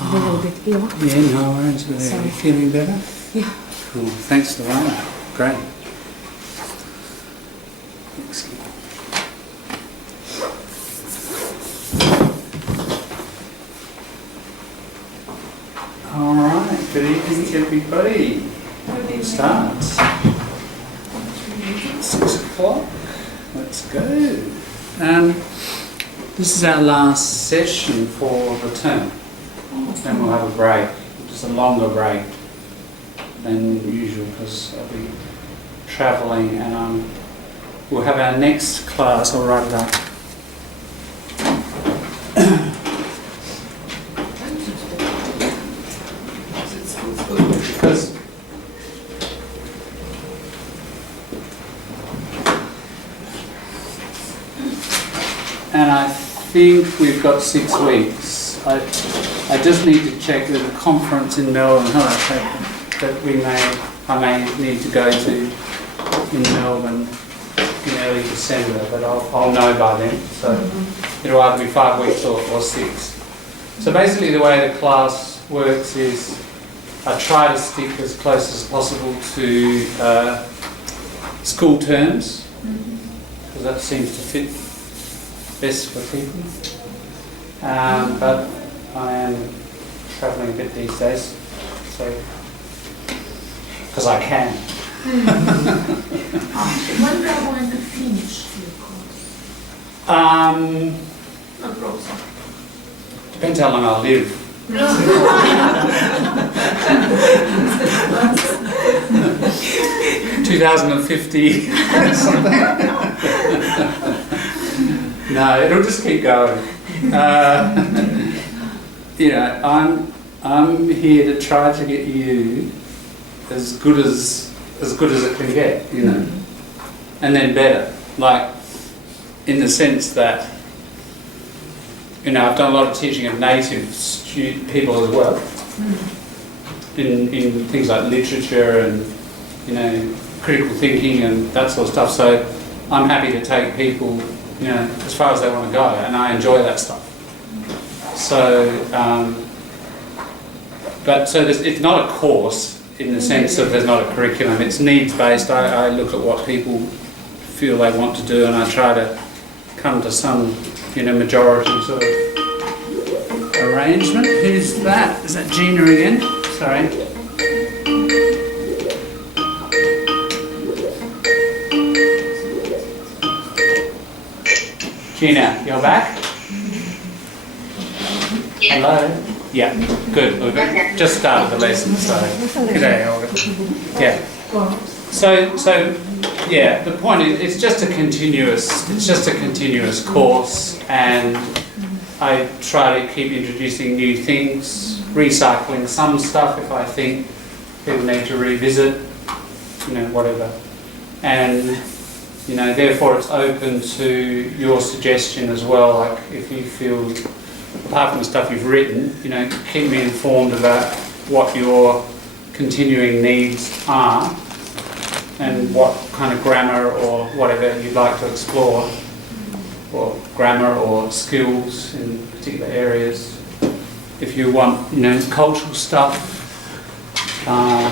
A little bit ill. Yeah, no worries. Are you feeling better? Yeah. Cool. Thanks, Luana. Great. Excellent. All right. Good evening, everybody. Good evening. Start. 6 o'clock. Let's go. This is our last session for the term. Then we'll have a break, just a longer break than usual because I'll be travelling, and we'll have our next class. I'll write it up. Because and I think we've got 6 weeks. I just need to check. There's a conference in Melbourne that I may need to go to in Melbourne in early December, but I'll know by then. So it'll either be 5 weeks or 6. So basically the way the class works is I try to stick as close as possible to school terms, because that seems to fit best for people. But I am travelling a bit these days, so because I can. When are you going to finish your course? Approximately. Depends how long I'll live. 2050 something. No, it'll just keep going. You know, I'm here to try to get you as good as it can get, you know, and then better. Like in the sense that, you know, I've done a lot of teaching of native people as well, in things like literature and, you know, critical thinking and that sort of stuff. So I'm happy to take people, you know, as far as they want to go, and I enjoy that stuff. So, it's not a course in the sense of there's not a curriculum. It's needs based. I look at what people feel they want to do, and I try to come to some, you know, majority sort of arrangement. Who's that? Is that Gina again? Sorry. Gina, you're back? Hello? Yeah, good. We've just started the lesson, so good day, Olga. Yeah. So yeah, the point is it's just a continuous course, and I try to keep introducing new things, recycling some stuff if I think people need to revisit, you know, whatever. And you know, therefore it's open to your suggestion as well. Like if you feel, apart from the stuff you've written, you know, keep me informed about what your continuing needs are and what kind of grammar or whatever you'd like to explore, or grammar or skills in particular areas. If you want, you know, cultural stuff, all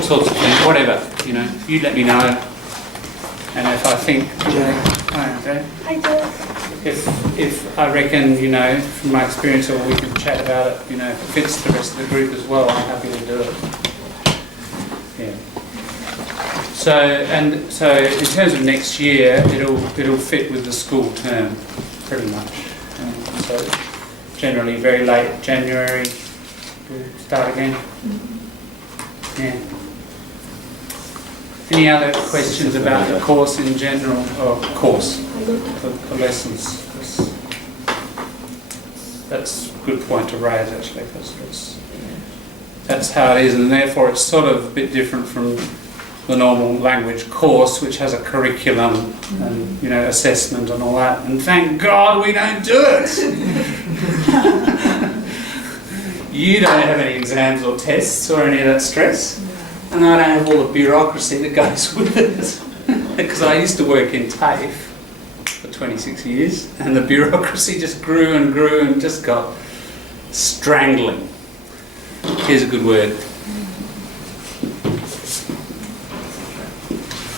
sorts of things, whatever, you know, you let me know. And if I think, if I reckon, you know, from my experience, or we can chat about it, you know, if it fits the rest of the group as well, I'm happy to do it. Yeah. So in terms of next year, it'll fit with the school term, pretty much. So generally very late January, we'll start again. Yeah. Any other questions about the course in general, or course, the lessons? That's a good point to raise, actually, because that's how it is, and therefore it's sort of a bit different from the normal language course, which has a curriculum and, you know, assessment and all that. And thank God we don't do it. You don't have any exams or tests or any of that stress. and I don't have all the bureaucracy that goes with it. Because I used to work in TAFE for 26 years, and the bureaucracy just grew and just got strangling. Here's a good word.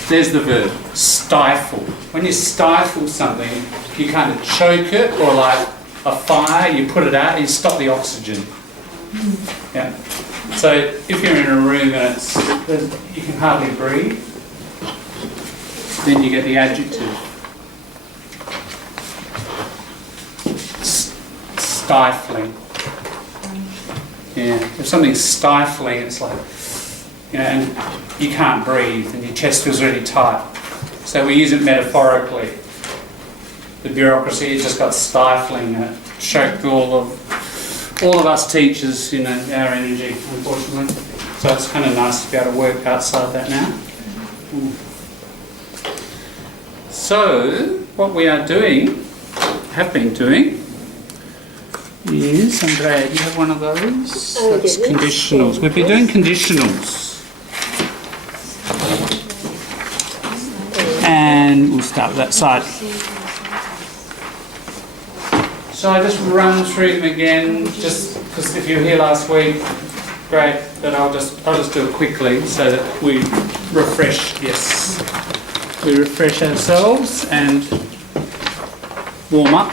There's the verb, stifle. When you stifle something, you kind of choke it, or like a fire, you put it out, you stop the oxygen. Yeah. So if you're in a room and you can hardly breathe, then you get the adjective. Stifling. Yeah. If something's stifling, it's like, and you can't breathe and your chest feels really tight. So we use it metaphorically. The bureaucracy just got stifling and it choked all of us teachers, our energy, unfortunately. So it's kind of nice to be able to work outside that now. So what we are doing, have been doing, is, Andrea, do you have one of those? That's conditionals. We've been doing conditionals. And we'll start with that side. So I just run through them again, just because if you were here last week, great, but I'll just do it quickly so that we refresh, we refresh ourselves and warm up.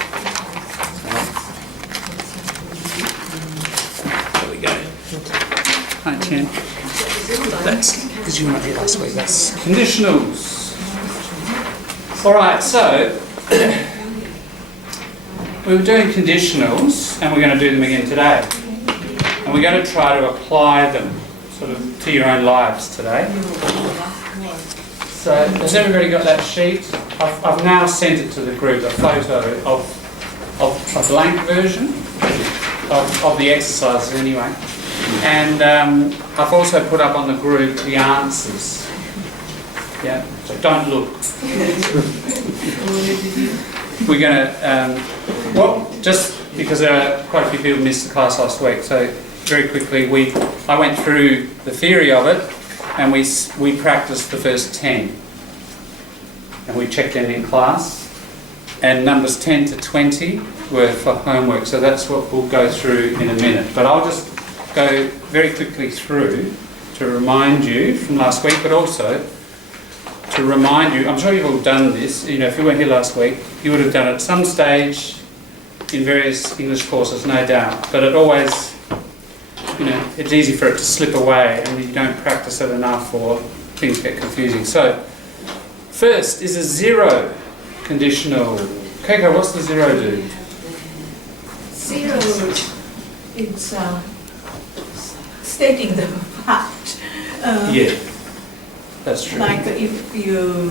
There we go. Hi, Chen. That's, because you weren't here last week, that's conditionals. Alright, so we were doing conditionals and we're going to do them again today. And we're going to try to apply them sort of to your own lives today. So has everybody got that sheet? I've now sent it to the group, a photo of a blank version of the exercises anyway. And I've also put up on the group the answers. Yeah, so don't look. We're going to, just because there are quite a few people missed the class last week, so very quickly I went through the theory of it and we practiced the first 10. And we checked them in class. And numbers 10 to 20 were for homework, so that's what we'll go through in a minute. But I'll just go very quickly through to remind you from last week, but also to remind you, I'm sure you've all done this, if you weren't here last week, you would have done it at some stage in various English courses, no doubt, but it always, it's easy for it to slip away and you don't practice it enough or things get confusing. So, first is a zero conditional. Keiko, what's the zero do? Zero, it's stating the fact. Yeah. That's true. Like if you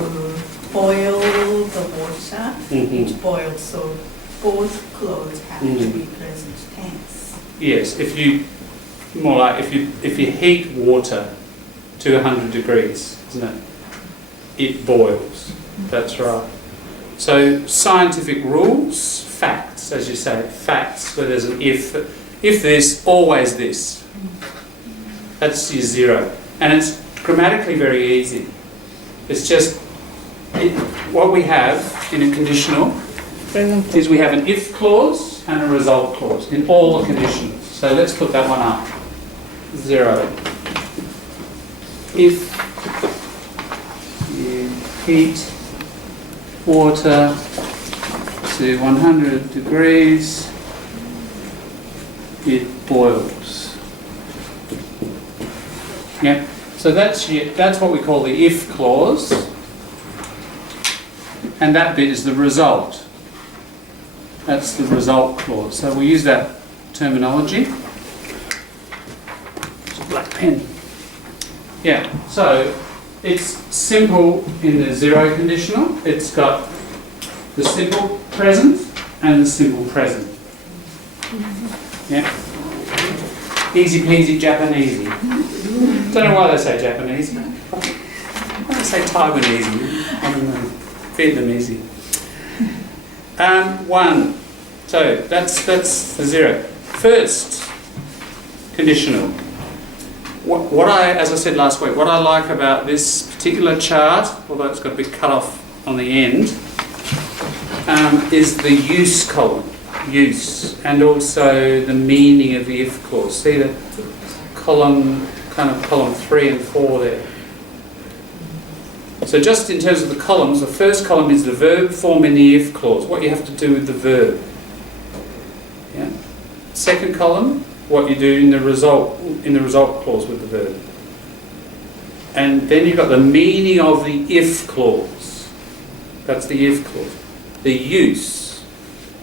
boil the water, it boils, so both clauses have to be present tense. Yes, if you heat water to 100 degrees, isn't it? It boils. That's right. So scientific rules, facts, as you say, facts where there's an if this, always this. That's your zero. And it's grammatically very easy. It's just what we have in a conditional is we have an if clause and a result clause in all the conditionals. So let's put that one up. Zero. If you heat water to 100 degrees, it boils. Yep. So that's what we call the if clause, and that bit is the result. That's the result clause. So we use that terminology. It's a black pen. Yeah, so it's simple in the zero conditional. It's got the simple present and the simple present. Yeah. Easy peasy Japanesey. Don't know why they say Japanese. Why do they say Taiwanese? I don't know. Vietnamese. One. So that's the zero. First conditional. As I said last week, what I like about this particular chart, although it's got a bit cut off on the end, is the use column, use, and also the meaning of the if clause. See the column 3 and 4 there. So just in terms of the columns, the first column is the verb form in the if clause, what you have to do with the verb. Yeah. Second column, what you do in the result clause with the verb. And then you've got the meaning of the if clause. That's the if clause. The use,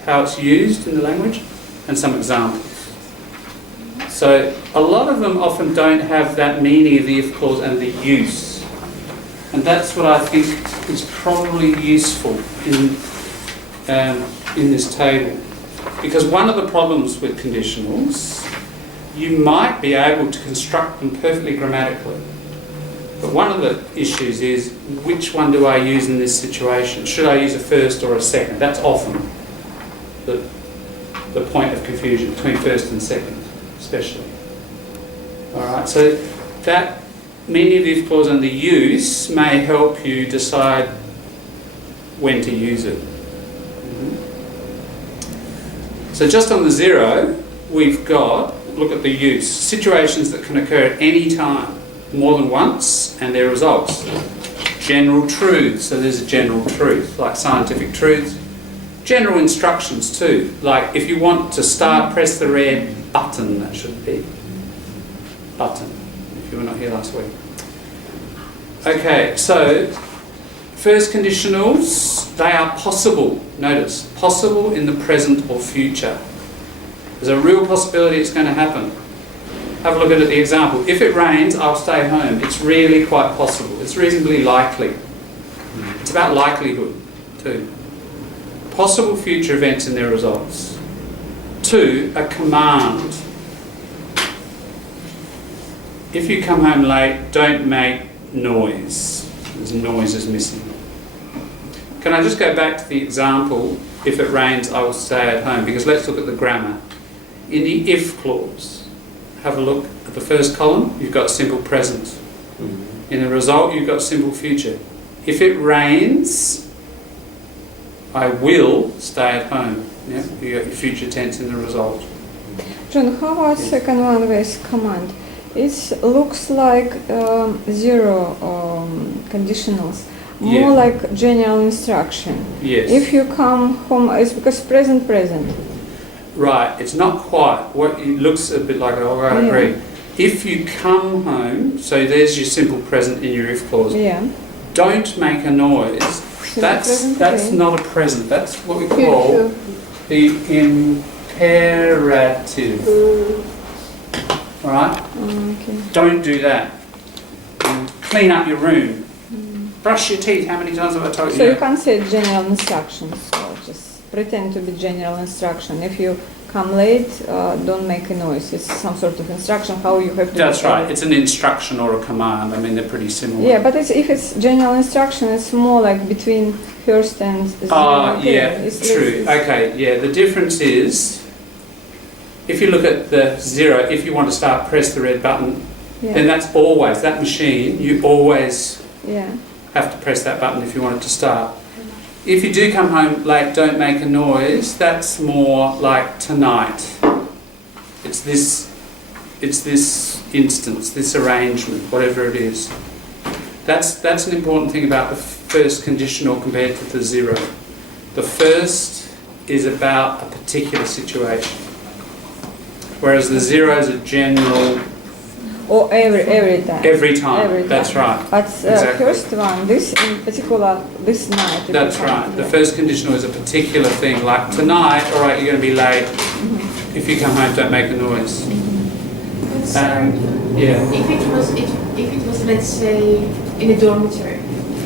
how it's used in the language, and some examples. So a lot of them often don't have that meaning of the if clause and the use. And that's what I think is probably useful in this table. Because one of the problems with conditionals, you might be able to construct them perfectly grammatically. But one of the issues is, which one do I use in this situation? Should I use a first or a second? That's often the point of confusion between first and second, especially. Alright, so that meaning of the if clause and the use may help you decide when to use it. So just on the zero, we've got, look at the use, situations that can occur at any time, more than once, and their results. General truths, so there's a general truth, like scientific truths. General instructions too, like if you want to start, press the red button, that should be. Button, if you were not here last week. Okay, so first conditionals, they are possible, notice, possible in the present or future. There's a real possibility it's going to happen. Have a look at the example. If it rains, I'll stay home. It's really quite possible. It's reasonably likely. It's about likelihood too. Possible future events and their results. 2, a command. If you come home late, don't make noise. There's noises missing. Can I just go back to the example, if it rains, I will stay at home, because let's look at the grammar. In the if clause, have a look at the first column, you've got simple present. In the result, you've got simple future. If it rains, I will stay at home. Yeah? You got your future tense in the result. John, how about second one with command? It looks like zero conditionals, more like general instruction. Yes. If you come home, it's because present. Right, it's not quite. What it looks a bit like, oh, I agree. If you come home, so there's your simple present in your if clause. Yeah. Don't make a noise. That's not a present. That's what we call the imperative. Alright? Okay. Don't do that. Clean up your room. Brush your teeth. How many times have I told you? So you can't say general instructions. So just pretend to be general instruction. If you come late, don't make a noise. It's some sort of instruction how you have to. That's right. It's an instruction or a command. I mean, they're pretty similar. Yeah, but if it's general instruction, it's more like between first and zero. Yeah, true. Okay, yeah. The difference is, if you look at the zero, if you want to start, press the red button, then that's always, that machine, you always have to press that button if you want it to start. If you do come home late, don't make a noise, that's more like tonight. It's this instance, this arrangement, whatever it is. That's an important thing about the first conditional compared to the zero. The first is about a particular situation, whereas the zero is a general. Or every time. Every time. That's right. But exactly. First one, this in particular, this night. That's right. The first conditional is a particular thing, like tonight. All right, you're going to be late. If you come home, don't make a noise. Yeah. If it was, let's say, in a dormitory,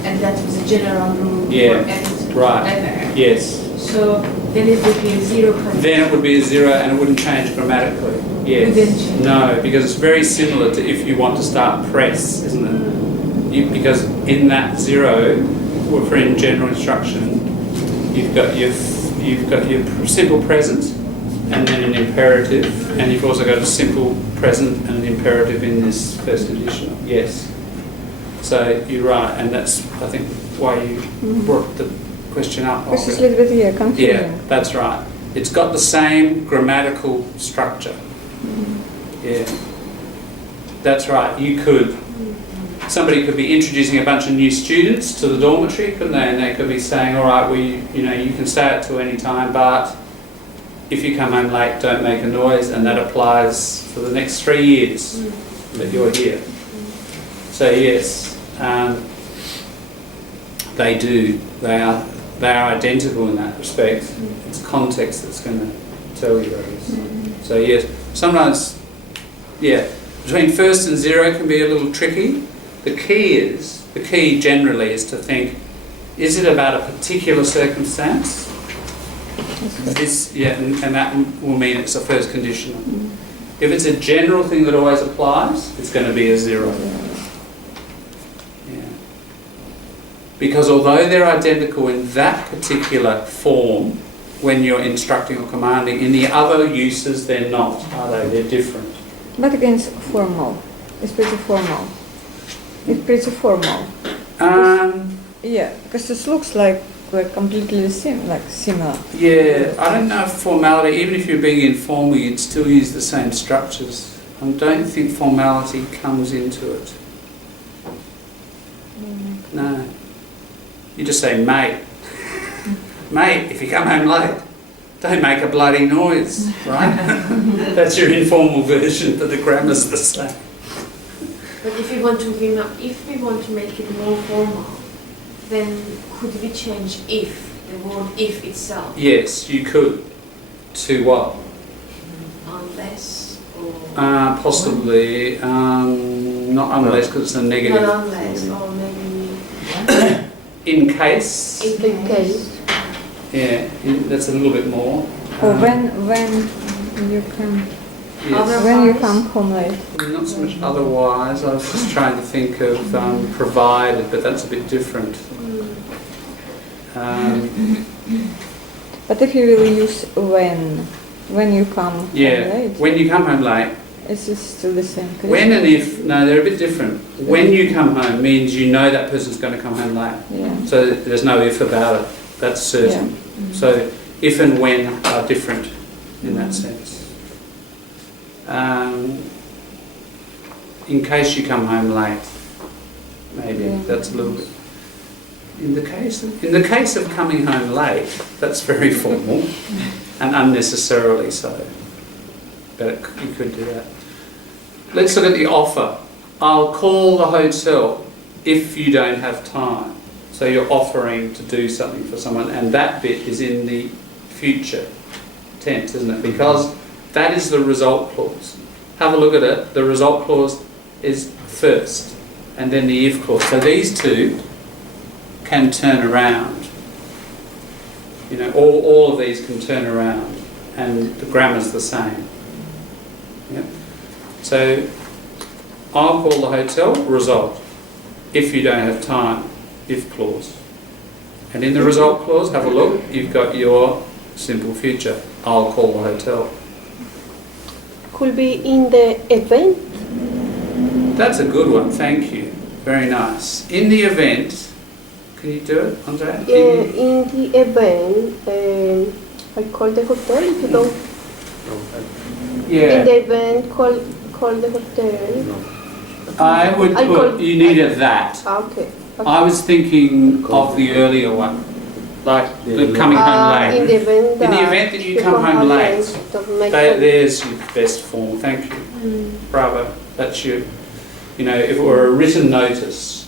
and that was a general rule for everything. Right. Yes. So then it would be a zero. Then it would be a zero, and it wouldn't change grammatically. Yes. No, because it's very similar to if you want to start press, isn't it? Because in that zero, for in general instruction, you've got your simple present, and then an imperative, and you've also got a simple present and an imperative in this first conditional. Yes. So you're right, and that's, I think, why you brought the question up. This is a little bit confusing. Yeah, that's right. It's got the same grammatical structure. Yeah, that's right. You could, somebody could be introducing a bunch of new students to the dormitory, couldn't they? And they could be saying, all right, you can stay out till any time, but if you come home late, don't make a noise, and that applies for the next 3 years that you're here. So yes, they do. They are identical in that respect. It's context that's going to tell you those. So yes, sometimes, yeah, between first and zero can be a little tricky. The key generally is to think, is it about a particular circumstance? And that will mean it's a first conditional. If it's a general thing that always applies, it's going to be a zero. Yeah. Because although they're identical in that particular form, when you're instructing or commanding, in the other uses they're not, are they? They're different. But again, it's formal. It's pretty formal. It's pretty formal. Yeah, because it looks like completely similar. Yeah, I don't know if formality, even if you're being informal, you'd still use the same structures. I don't think formality comes into it. No. You just say, mate. Mate, if you come home late, don't make a bloody noise, right? That's your informal version, but the grammar's the same. But if we want to make it more formal, then could we change if, the word if itself? Yes, you could. To what? Unless or... Possibly. Not unless, because it's a negative. Not unless, or maybe... In case. In case. Yeah, that's a little bit more. Or when you can... Yes. When you come home late. Not so much otherwise. I was just trying to think of provided, but that's a bit different. But if you will use when you come home late. When you come home late. It's still the same. When and if, no, they're a bit different. When you come home means you know that person's going to come home late. Yeah. So there's no if about it. That's certain. Yeah. So if and when are different in that sense. In case you come home late, maybe that's a little bit. In the case of coming home late, that's very formal and unnecessarily so. But you could do that. Let's look at the offer. I'll call the hotel if you don't have time. So you're offering to do something for someone, and that bit is in the future tense, isn't it? Because that is the result clause. Have a look at it. The result clause is first, and then the if clause. So these two can turn around. You know, all of these can turn around, and the grammar's the same. Yep. So I'll call the hotel, result. If you don't have time, if clause. And in the result clause, have a look, you've got your simple future. I'll call the hotel. Could be in the event. That's a good one, thank you. Very nice. In the event, can you do it, Andrea? In the event, I call the hotel if you don't. Yeah. In the event, call the hotel. I would put, you needed that. Okay. I was thinking of the earlier one, like the coming home late. In the event that you come home late, there's your best form. Thank you. Bravo. That's you. You know, if it were a written notice,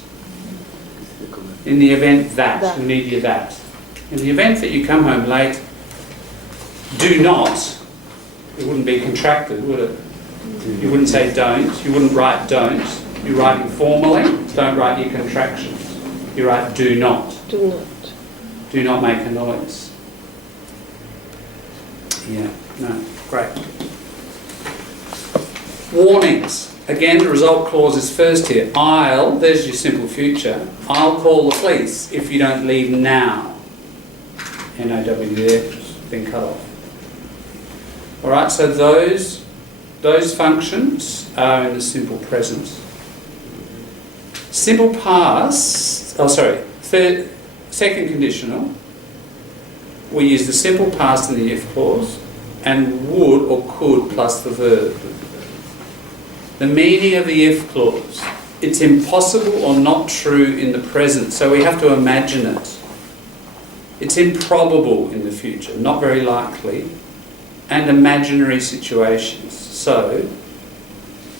in the event that, we need you that. In the event that you come home late, do not, it wouldn't be contracted, would it? You wouldn't say don't, you wouldn't write don't. You write informally, don't write your contractions. You write do not. Do not. Do not make a noise. Yeah, no, great. Warnings. Again, the result clause is first here. There's your simple future. I'll call the police if you don't leave now. NOW there, been cut off. All right, so those functions are in the simple present. Simple past, second conditional, we use the simple past in the if clause and would or could plus the verb. The meaning of the if clause, it's impossible or not true in the present, so we have to imagine it. It's improbable in the future, not very likely, and imaginary situations. So,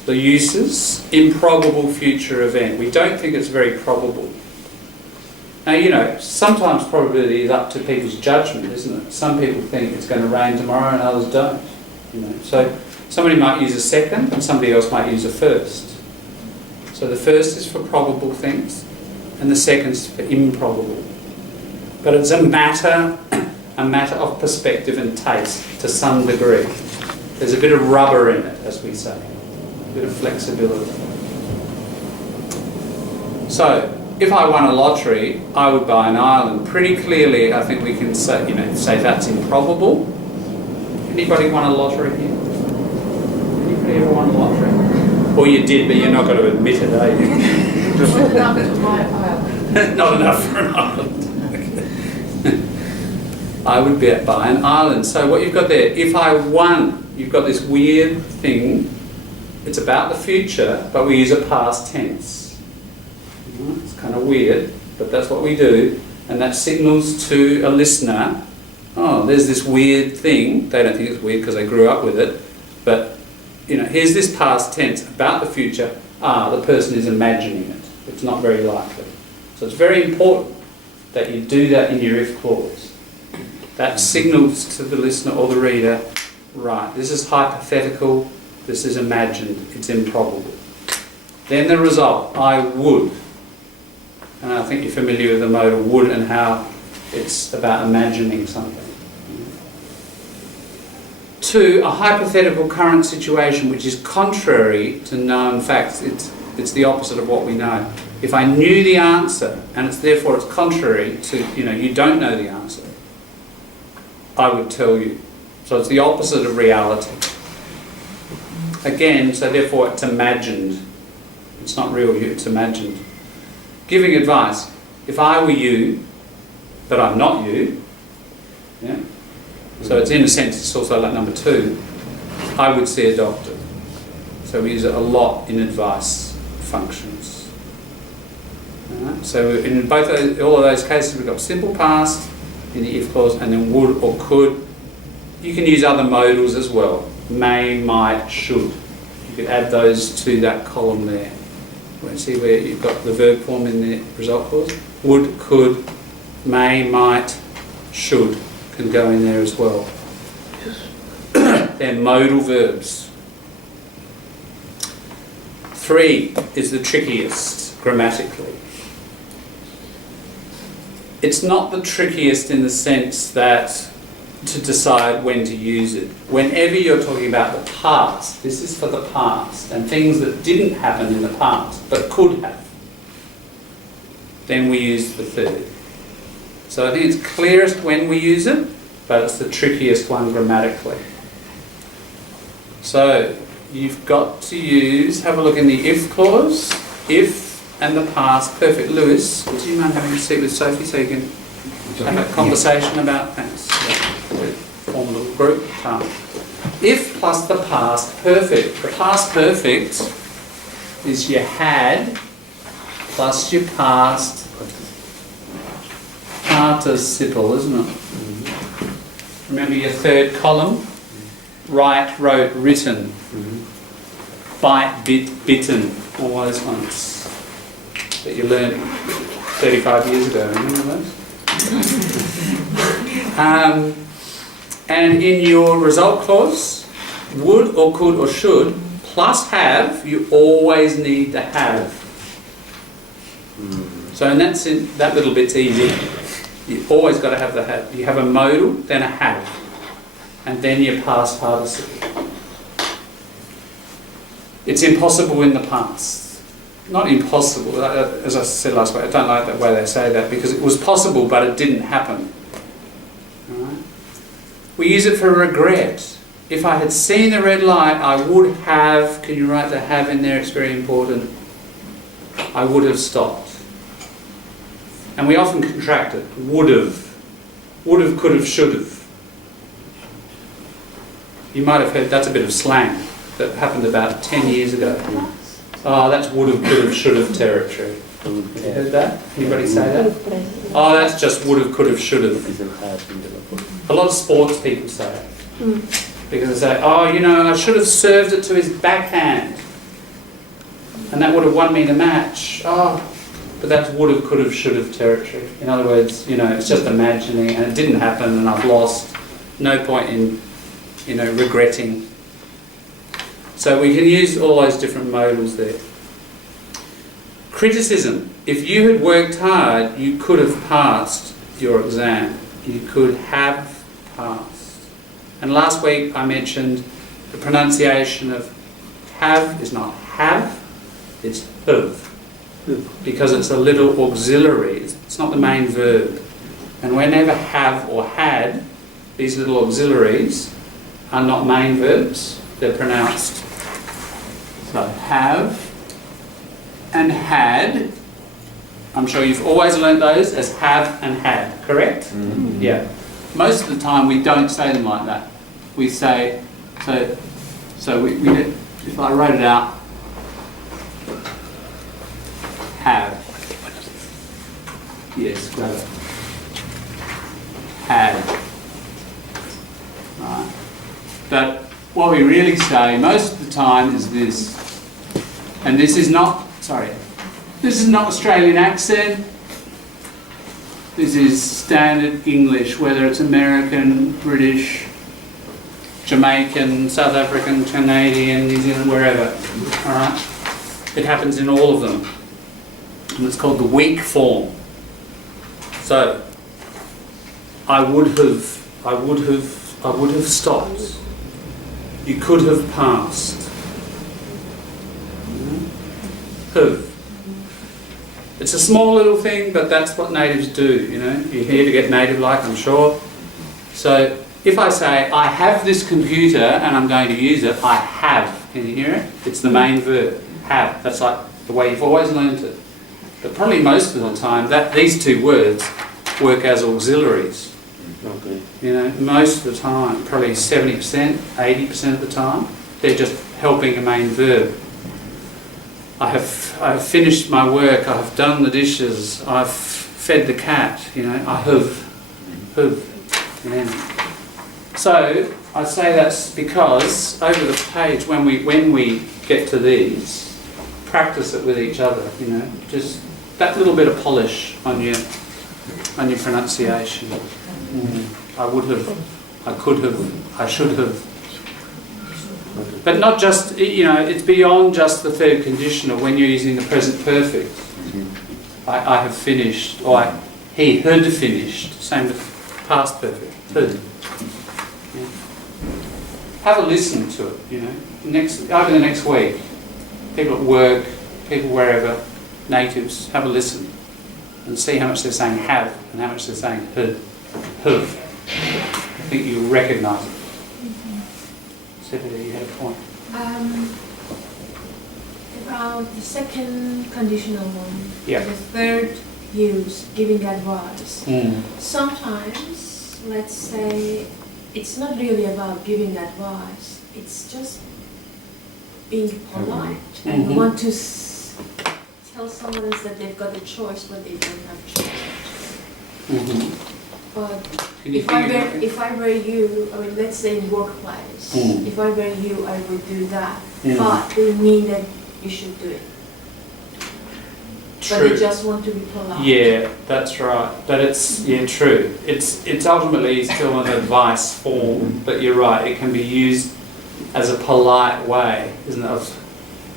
the uses, improbable future event. We don't think it's very probable. Now, you know, sometimes probability is up to people's judgment, isn't it? Some people think it's going to rain tomorrow and others don't. You know, so somebody might use a second and somebody else might use a first. So the first is for probable things and the second is for improbable. But it's a matter of perspective and taste to some degree. There's a bit of rubber in it, as we say, a bit of flexibility. So, if I won a lottery, I would buy an island. Pretty clearly, I think we can say, say that's improbable. Anybody won a lottery here? Anybody ever won a lottery? Or you did, but you're not going to admit it, are you? Not enough to buy an island. Not enough for an island. I would buy an island. So what you've got there, if I won, you've got this weird thing. It's about the future, but we use a past tense. It's kind of weird, but that's what we do. And that signals to a listener, oh, there's this weird thing. They don't think it's weird because they grew up with it. But, here's this past tense about the future. The person is imagining it. It's not very likely. So it's very important that you do that in your if clause. That signals to the listener or the reader, right, this is hypothetical, this is imagined, it's improbable. Then the result, I would. And I think you're familiar with the modal would and how it's about imagining something. 2, a hypothetical current situation which is contrary to known facts. It's the opposite of what we know. If I knew the answer and therefore it's contrary to, you don't know the answer, I would tell you. So it's the opposite of reality. Again, so therefore it's imagined. It's not real, it's imagined. Giving advice. If I were you, but I'm not you, yeah? So it's in a sense, it's also like number 2, I would see a doctor. So we use it a lot in advice functions. Right? So in all of those cases, we've got simple past in the if clause, and then would or could. You can use other modals as well. May, might, should. You could add those to that column there. See where you've got the verb form in the result clause? Would, could, may, might, should can go in there as well. They're modal verbs. 3 is the trickiest grammatically. It's not the trickiest in the sense that to decide when to use it. Whenever you're talking about the past, this is for the past, and things that didn't happen in the past, but could have, then we use the third. So I think it's clearest when we use it, but it's the trickiest one grammatically. So you've got to have a look in the if clause, if and the past perfect. Lewis, do you mind having a seat with Sophie so you can have a conversation about things? Form a little group. If plus the past perfect. The past perfect is your had plus your past participle, isn't it? Remember your third column? Write, wrote, written. Bite, bit, bitten. All those ones that you learned 35 years ago. Remember those? And in your result clause, would or could or should plus have, you always need to have. So in that little bit's easy. You've always got to have the have. You have a modal, then a have, and then your past participle. It's impossible in the past. Not impossible, as I said last week, I don't like the way they say that, because it was possible but it didn't happen. Right? We use it for regret. if I had seen the red light, I would have, can you write the have in there, it's very important, I would have stopped. And we often contract it, would have, could have, should have. You might have heard, that's a bit of slang that happened about 10 years ago. Oh, that's would have, could have, should have territory. Have you heard that? Anybody say that? Oh, that's just would have, could have, should have. A lot of sports people say it. Because they say, oh, you know, I should have served it to his backhand. And that would have won me the match. Oh, but that's would have, could have, should have territory. In other words, you know, it's just imagining and it didn't happen and I've lost. No point in, you know, regretting. So we can use all those different modals there. Criticism. If you had worked hard, you could have passed your exam. You could have passed. And last week I mentioned the pronunciation of have is not have, it's have. Because it's a little auxiliary. It's not the main verb. And whenever have or had, these little auxiliaries are not main verbs. They're pronounced. So have and had. I'm sure you've always learnt those as have and had, correct? Mm-hmm. Yeah. Most of the time we don't say them like that. We say, so we if I wrote it out, have. Yes, grab it. Had. Right. But what we really say most of the time is this. And this is not Australian accent. This is standard English, whether it's American, British, Jamaican, South African, Canadian, New Zealand, wherever. Alright? It happens in all of them. And it's called the weak form. So, I would have stopped. You could have passed. Have. It's a small little thing, but that's what natives do, you know. You're here to get native-like, I'm sure. So, if I say, I have this computer and I'm going to use it, I have. Can you hear it? It's the main verb. Have. That's like the way you've always learned it. But probably most of the time, these two words work as auxiliaries. Okay. You know, most of the time, probably 70%, 80% of the time, they're just helping a main verb. I have finished my work, I have done the dishes, I've fed the cat, you know, I have. Yeah. So, I say that's because over the page, when we get to these, practice it with each other, you know, just that little bit of polish on your pronunciation. I would have, I could have, I should have. But not just, you know, it's beyond just the third conditional when you're using the present perfect. I have finished, or he had finished. Same with past perfect. Had. Yeah. Have a listen to it, you know. Over the next week, people at work, people wherever, natives, have a listen and see how much they're saying have and how much they're saying had. Have. I think you'll recognise it. Sept, you had a point. About the second conditional one, Yeah. the third use, giving advice. Mm. Sometimes, let's say, it's not really about giving advice, it's just being polite and Mhm. want to tell someone else that they've got a choice when they don't have a choice. Mm-hmm. But Can you if I think were you, I mean, let's say in workplace, Mm. if I were you, I would do that. Mm. But they mean that you should do it. But they True. just want to be polite. Yeah, that's right. But it's true. It's ultimately still an advice form, but you're right. It can be used as a polite way, isn't it?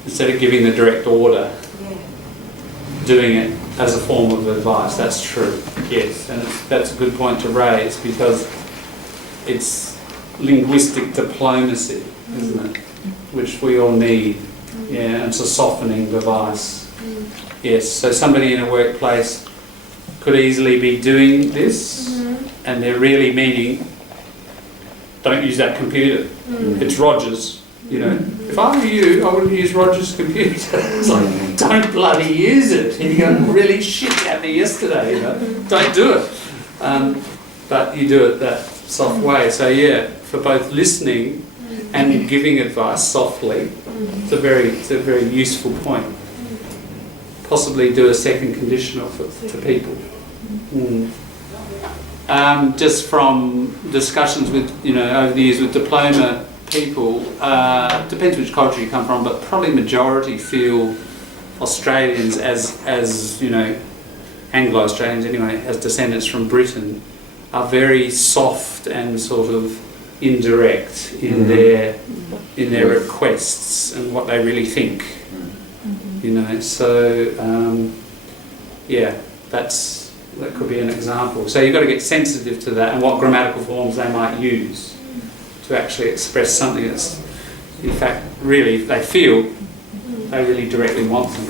Instead of giving the direct order, Yeah. doing it as a form of advice. That's true. Yes, and that's a good point to raise because it's linguistic diplomacy, isn't it? Which we all need. Yeah, and it's a softening device. Mm. Yes, so somebody in a workplace could easily be doing this, Mhm. and they're really meaning, don't use that computer. It's Roger's. You know, if I were you, I wouldn't use Roger's computer. It's like, don't bloody use it. And you go, really shit at me yesterday, you know. Don't do it. But you do it that soft way. So yeah, for both listening and giving advice softly, it's a very useful point. Possibly do a second conditional for people. Just from discussions with, you know, over the years with diploma people, depends which culture you come from, but probably majority feel Australians as you know, Anglo-Australians anyway, as descendants from Britain, are very soft and sort of indirect in their requests and what they really think. You know, so yeah, that could be an example. So you've got to get sensitive to that and what grammatical forms they might use to actually express something that's, in fact, really they feel they really directly want them.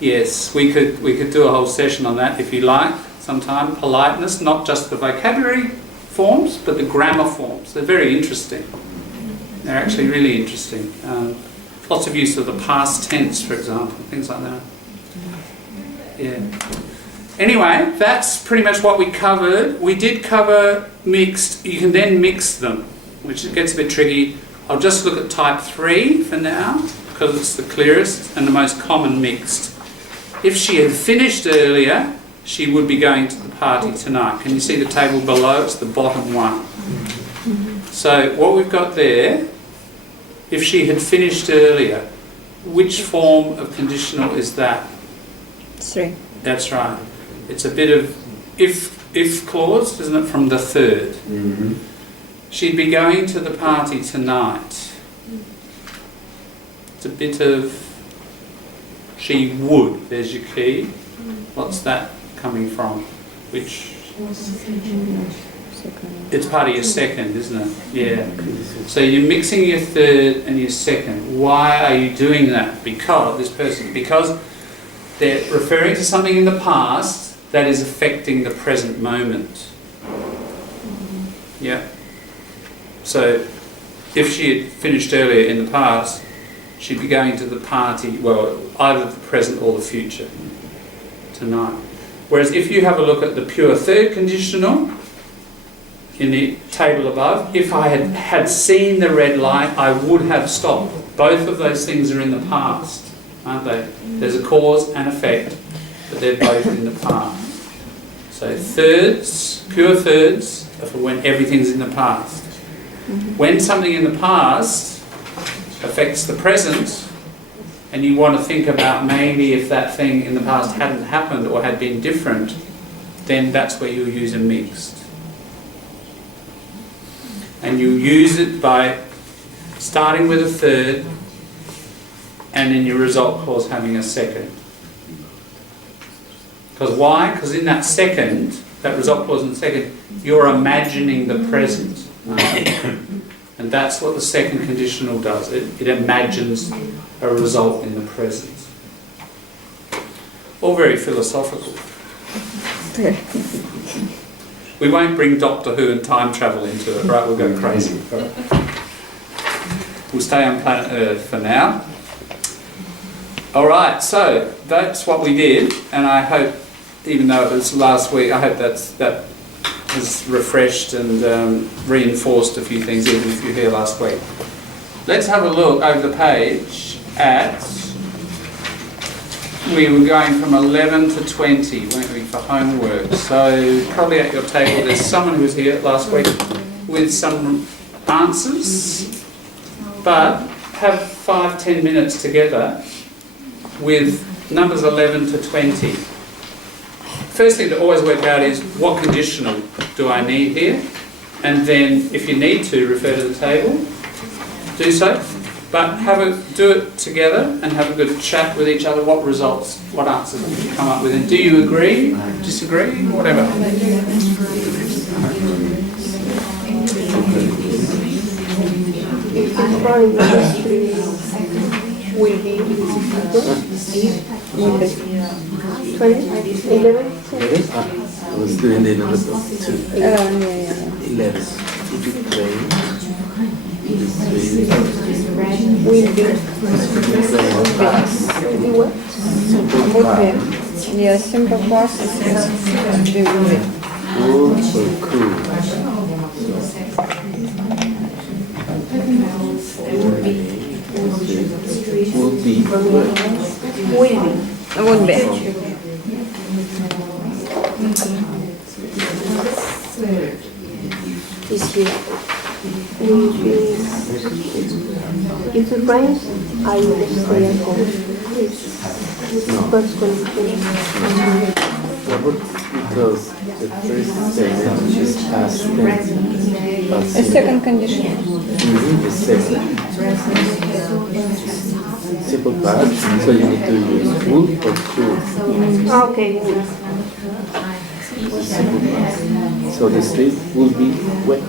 Yes, we could do a whole session on that if you like sometime. Politeness, not just the vocabulary forms, but the grammar forms. They're very interesting. They're actually really interesting. Lots of use of the past tense, for example, things like that. Yeah. Anyway, that's pretty much what we covered. We did cover mixed. You can then mix them, which gets a bit tricky. I'll just look at type 3 for now, because it's the clearest and the most common mixed. If she had finished earlier, she would be going to the party tonight. Can you see the table below? It's the bottom one. So what we've got there, if she had finished earlier, which form of conditional is that? 3. That's right. It's a bit of if clause, isn't it, from the third? She'd be going to the party tonight. It's a bit of she would. There's your key. What's that coming from? Which? It's part of your second, isn't it? Yeah. So you're mixing your third and your second. Why are you doing that? Because they're referring to something in the past that is affecting the present moment. Yeah. So if she had finished earlier in the past, she'd be going to the party, well, either the present or the future tonight. Whereas if you have a look at the pure third conditional in the table above, if I had seen the red light, I would have stopped. Both of those things are in the past, aren't they? There's a cause and effect, but they're both in the past. So thirds, pure thirds, are for when everything's in the past. When something in the past affects the present, and you want to think about maybe if that thing in the past hadn't happened or had been different, then that's where you'll use a mixed. And you use it by starting with a third and in your result clause having a second. Because why? Because in that second, that result clause in the second, you're imagining the present. And that's what the second conditional does. It imagines a result in the present. All very philosophical. We won't bring Doctor Who and time travel into it, right? We'll go crazy. Right? We'll stay on planet Earth for now. Alright, so that's what we did, and I hope, even though it was last week, I hope that has refreshed and reinforced a few things, even if you were here last week. Let's have a look over the page at, we were going from 11 to 20, weren't we, for homework. So probably at your table there's someone who was here last week with some answers, but have 5-10 minutes together with numbers 11 to 20. First thing to always work out is what conditional do I need here, and then if you need to refer to the table, do so. But do it together and have a good chat with each other. What results, what answers did you come up with, and do you agree, disagree, whatever. Will be 11. was doing the number 2. 11, yeah. 11. If you play, this is Will be. pass. Will be what? Simple Would pass. be. Yeah, simple pass is be would be. Cool or cool. Would be. Will be. Would be. Is here. Will be. If it rains, I will stay at home. First condition. Because the first statement is past tense. A second condition. The second. Simple past, so you need to use would or could. Okay, will. Simple past. So the sleep will be wet.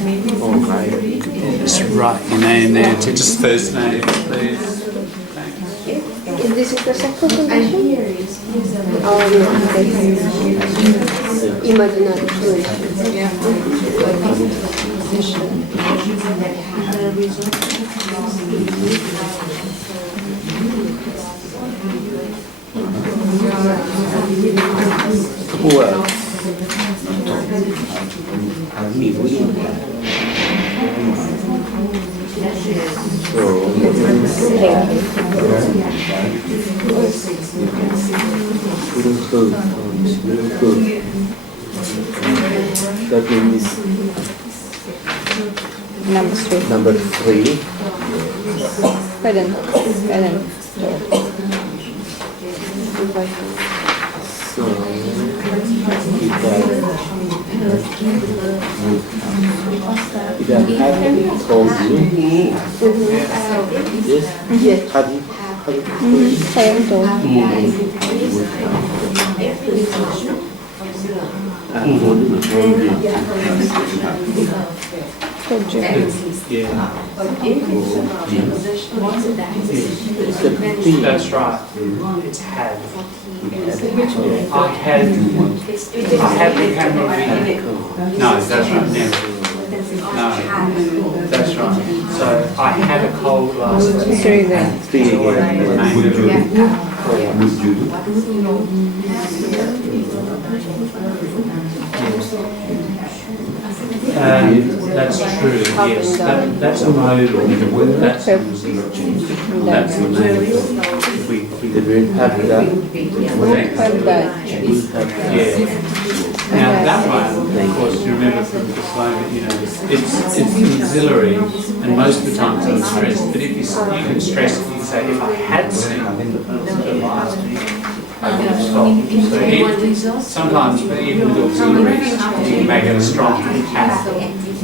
Alright. Just write your name there, teacher's first name, please. Thanks. If this is the second condition? Oh, no. Imaginary Who else? Me, wouldn't. So, good. That means Number 3. number 3. Ellen. So, if I have told you, yes, have you Haven't told. and told you? Told you. That's right. It's had. I had the camera reading. No, that's right. Never. No, that's right. So I had a cold last week. 3 there. 3 again. That's true, yes. That's a modal. That's the modal. The verb have that. Have that. Will have that. Yeah. Now that one, of course, you remember from the slide, you know, it's auxiliary, and most of the time it's unstressed. But if you can stress it, you can say, if I had seen the last week, I would have stopped. So sometimes, even with auxiliaries, you can make it a strong had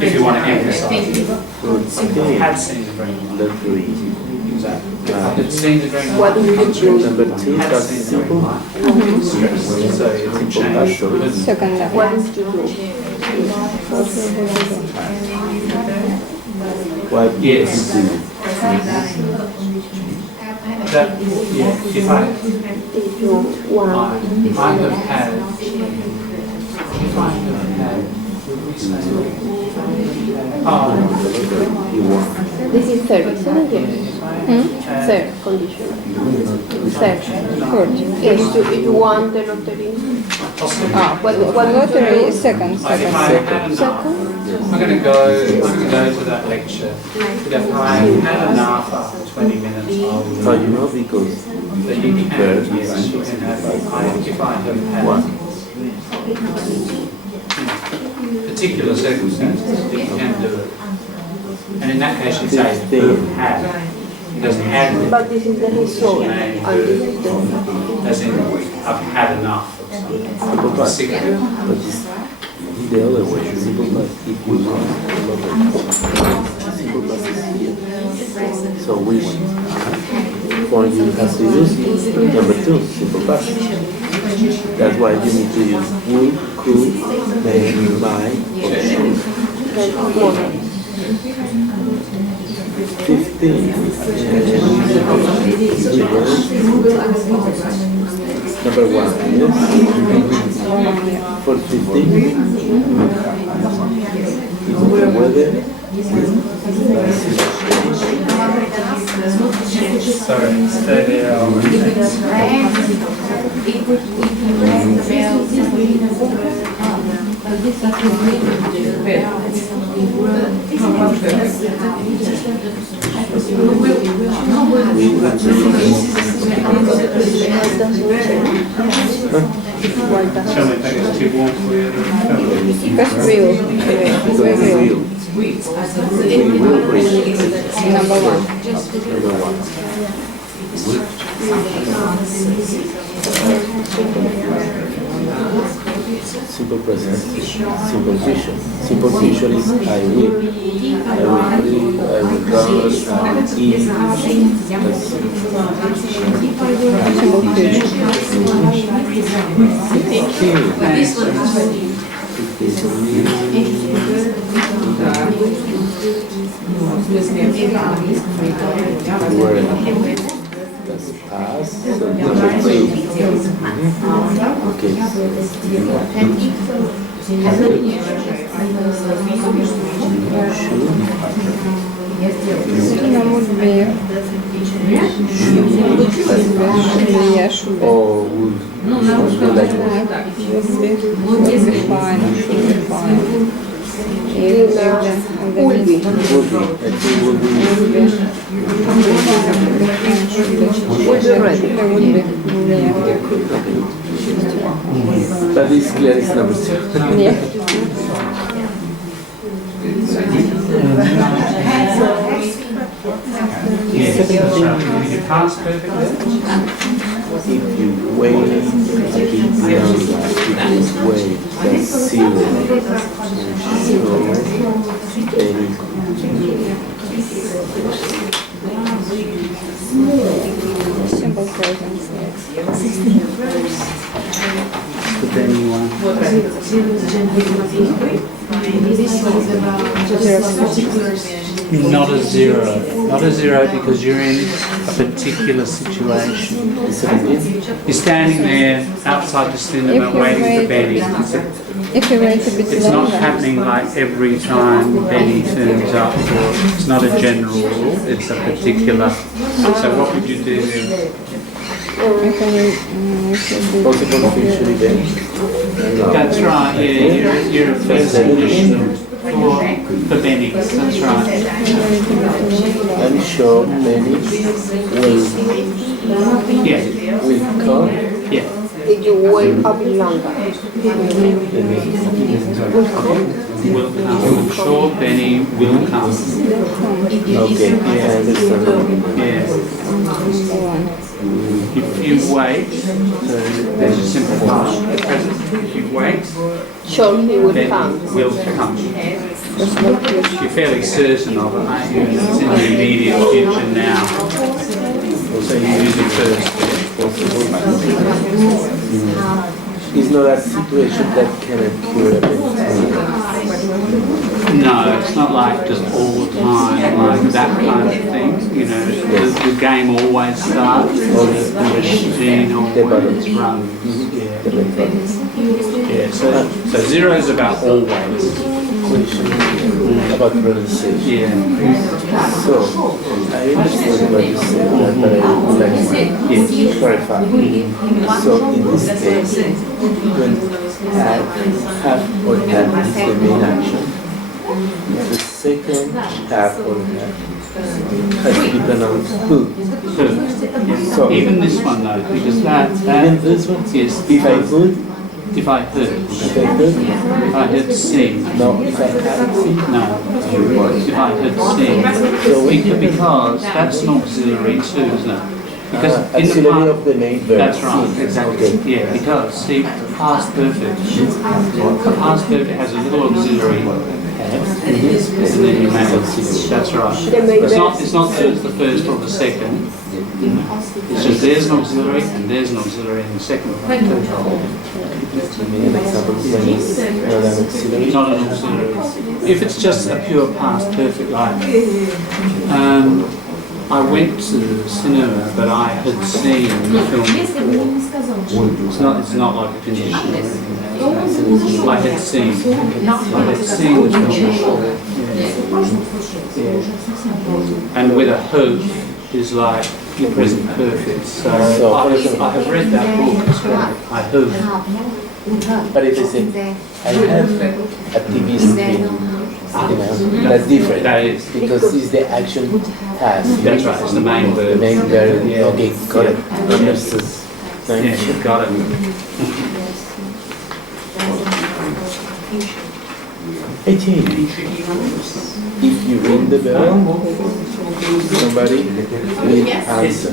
if you want to emphasize it. Had seen the green one. The 3. Exactly. Had seen the green one. What do you do? Number 2, Had that's seen the simple. green one. Stress. So it will change. Second level. What is to do? What Yes. do? That, yeah, if I If you want. I have had, if I have had, would we say, oh, You want. This is third, isn't it? Yes. Third condition. Third. Third. Yes, if you want the lottery. What Lottery is second. if I had enough, Second? I'm going to go to that lecture. If I had enough after 20 minutes, I Oh, would. you know, because But you can have, yes, you can have, if I have had particular circumstances, you can do it. And in that case, you say, who had. It doesn't have, But this is the result. And this is the. as in, I've had enough of simple past. sick. But it's the other way. Simple past, if you want. Simple past is here. So which form you have to use? Number 2, simple past. That's why you need to use would, could, may, might, or should. Then more. Number 1, yes. For 15. It's the weather. Sorry, stay there. Shall we take it too warm for you? Because we will. We will reach Number 1. number 1. Simple present, simple future. Simple future is I will. I will read, I will run, I will eat. Where that's past, so number 2. Okay. Should be. Or would like Would be fine. Would be. would be. I think would be. Would be ready. Would be. But it's clear it's number 2. Yeah. Yes, so you pass perfectly. If you wait a bit longer, if you wait, that's 0. Simple presence. The Benny one. Not a zero. Not a zero because you're in a particular situation. You're standing there outside the cinema waiting for Benny. If you wait a bit It's longer. not happening like every time Benny turns up. It's not a general rule. It's a particular. So what would you do then? Possible future event? No. That's right, yeah, you're a first condition for Benny, that's right. I'm sure many Yeah, will come. yeah. If you wait a bit longer. Will come. I'm sure Benny will come. Okay, I understand. Yeah. If you wait, so there's a simple past, the present. If you wait, Sure, he will then come. will come. You're fairly certain of it, aren't you? It's in the immediate future now. So you use it first. It's not a situation that can occur at any time. No, it's not like just all the time, like that kind of thing. You know, the game always starts, the machine always runs. Yeah, so zero is about always. Question about pronunciation. Yeah. So, I understand what you said, but I would like to clarify. So, in this case, when have or have is the main action, the second have or have has to be pronounced who. So, even this one though, because that Even this one? yes, If I would, if I heard, if I could, if I heard sing, no, if I haven't seen, no, if I heard sing, because that's an auxiliary too, isn't it? Because in the auxiliary past, of the main verb. that's right, seen. exactly. Okay. Yeah, because see, past perfect. The past perfect has a little auxiliary have, and then you make auxiliary. That's right. It's not that it's the first or the second. It's just there's an auxiliary and there's an auxiliary in the second one. Give me an example when it's not an auxiliary. Not an auxiliary. If it's just a pure past perfect, like I went to the cinema, but I had seen the film before. It's not like a condition or anything. I had seen the film before. Yeah. And with a hope is like your present perfect. So I have read that book. It's great. I hope. But if I say, I have a TV screen, that's different. That is. Because it's the action task. That's right, it's the main verb. The main verb, Yeah. okay, got it. Understood. Thank Yeah, you. you've got it. 18. If you ring the bell, somebody will answer.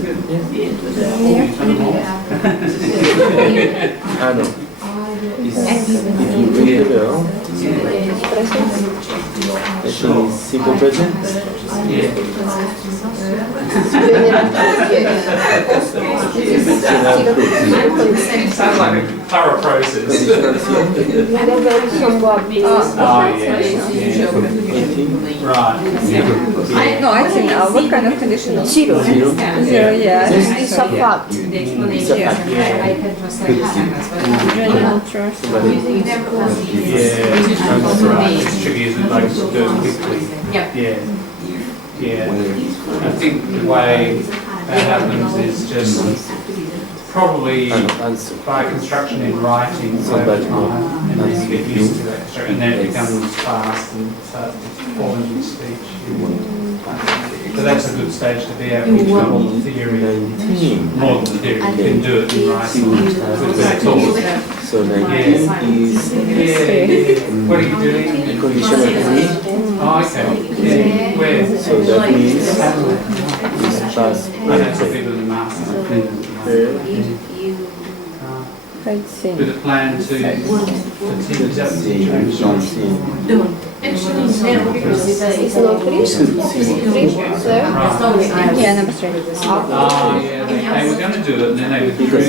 Ano. If you ring the bell, that is simple present. Sounds like a thorough process. Conditional simple. Oh, yeah. 18. Right. No, I think what kind of conditional? Zero. Zero. Zero, yeah. It's a fact. It's a fact. General trust. Somebody. Yeah, that's right. It's tricky, isn't it? Like, do it quickly. Yeah. Yeah. I think the way that happens is just probably Answer. by construction in writing over time, and then you get used to that construction, and then it becomes fast and starts to fall into speech. So that's a good stage to be at, when you've got all the theory, 19. more than the theory, you can do it in writing with that tool. So 19 is What are you doing? conditional degree. Oh, okay. Yeah. Where? So that means it's past I know some perfect. people in the masters and with a plan to teach that It's not three? Three, sir? Yeah, number 3. yeah, they were going to do it and then they withdrew the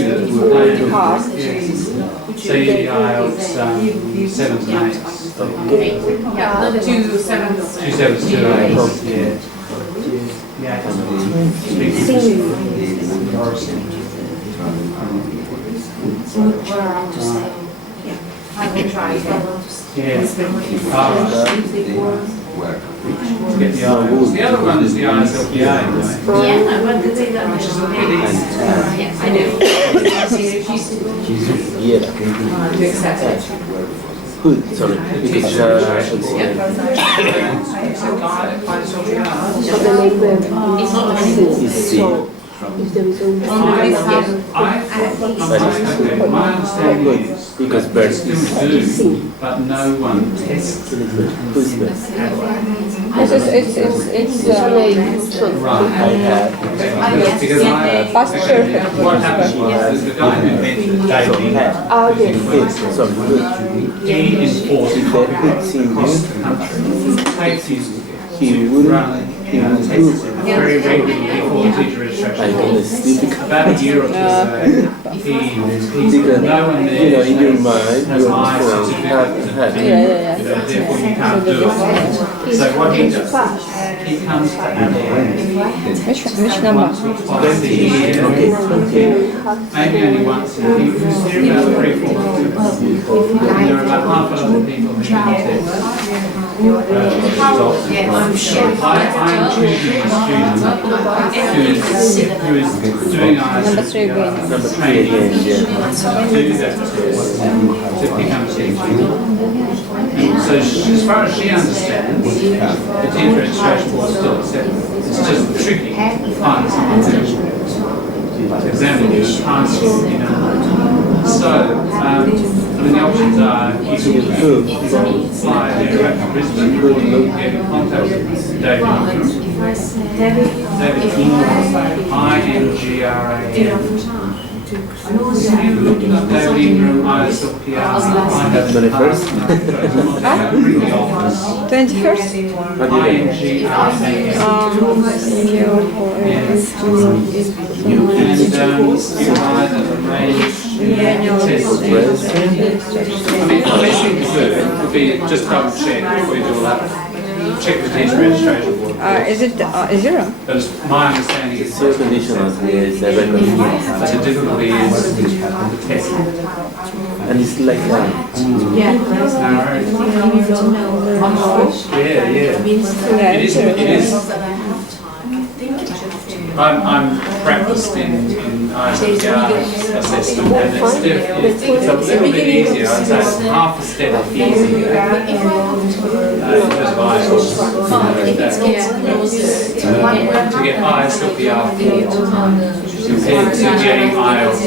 plan. So usually IELTS 7s and 8s. Two sevens, 2 8s, yeah. I will try again. Yeah. To get the IELTS. The other one is the ISLPA, Yeah, but the thing that which is a bit easy. I know. Yeah. To accept it. Good, sorry. Because So the main verb It's not is is C. C. If there is a My understanding is Because they bird still is do, but no one tests it. who's bird? It's so Right. I had. Because past perfect. what happened was the guy who invented David England, okay. Yes, sorry, good. he enforced If that puts in across you, the country, takes his he wouldn't, he would tests do. very regularly before teacher I registration. know it's difficult. About a year or two ago, he's Because, no one there. you know, in your mind, has you eyes understand, certificate. Yeah. Therefore you can't do it. So what he does, he comes to Adelaide Which number? once or twice a year, Okay, okay. maybe only once a year. He was here about 3 or 4 times. There are about half a dozen people who can test results. I'm sure. I'm choosing a student who is doing Number 3 again. Number 3 again, yeah. to do that test to become a teacher. So as far as she understands, the teacher registration board still accepts. It's just tricky to find someone to examine you and pass you, you know. So, I mean, the options are you can fly there to Brisbane, or you can get in contact with David Ingram. David Ingram, David Ingram, ISLPR. I have the 21st? 21st? Just double check before you do all that. check with his registration board. Is it 0? But it's my understanding It's is zero conditionals, yes, I reckon. the difficulty is the test. And it's like that. Yeah. It's narrow. Yeah, yeah. Yeah, It is. it's It is. that I have time. I think it should fit. I'm practiced in ISPR assessment, and it's a little bit easier. I'd say it's half a step easier. If I have to, fine. If it's closer to To get ISPR compared to getting IELTS.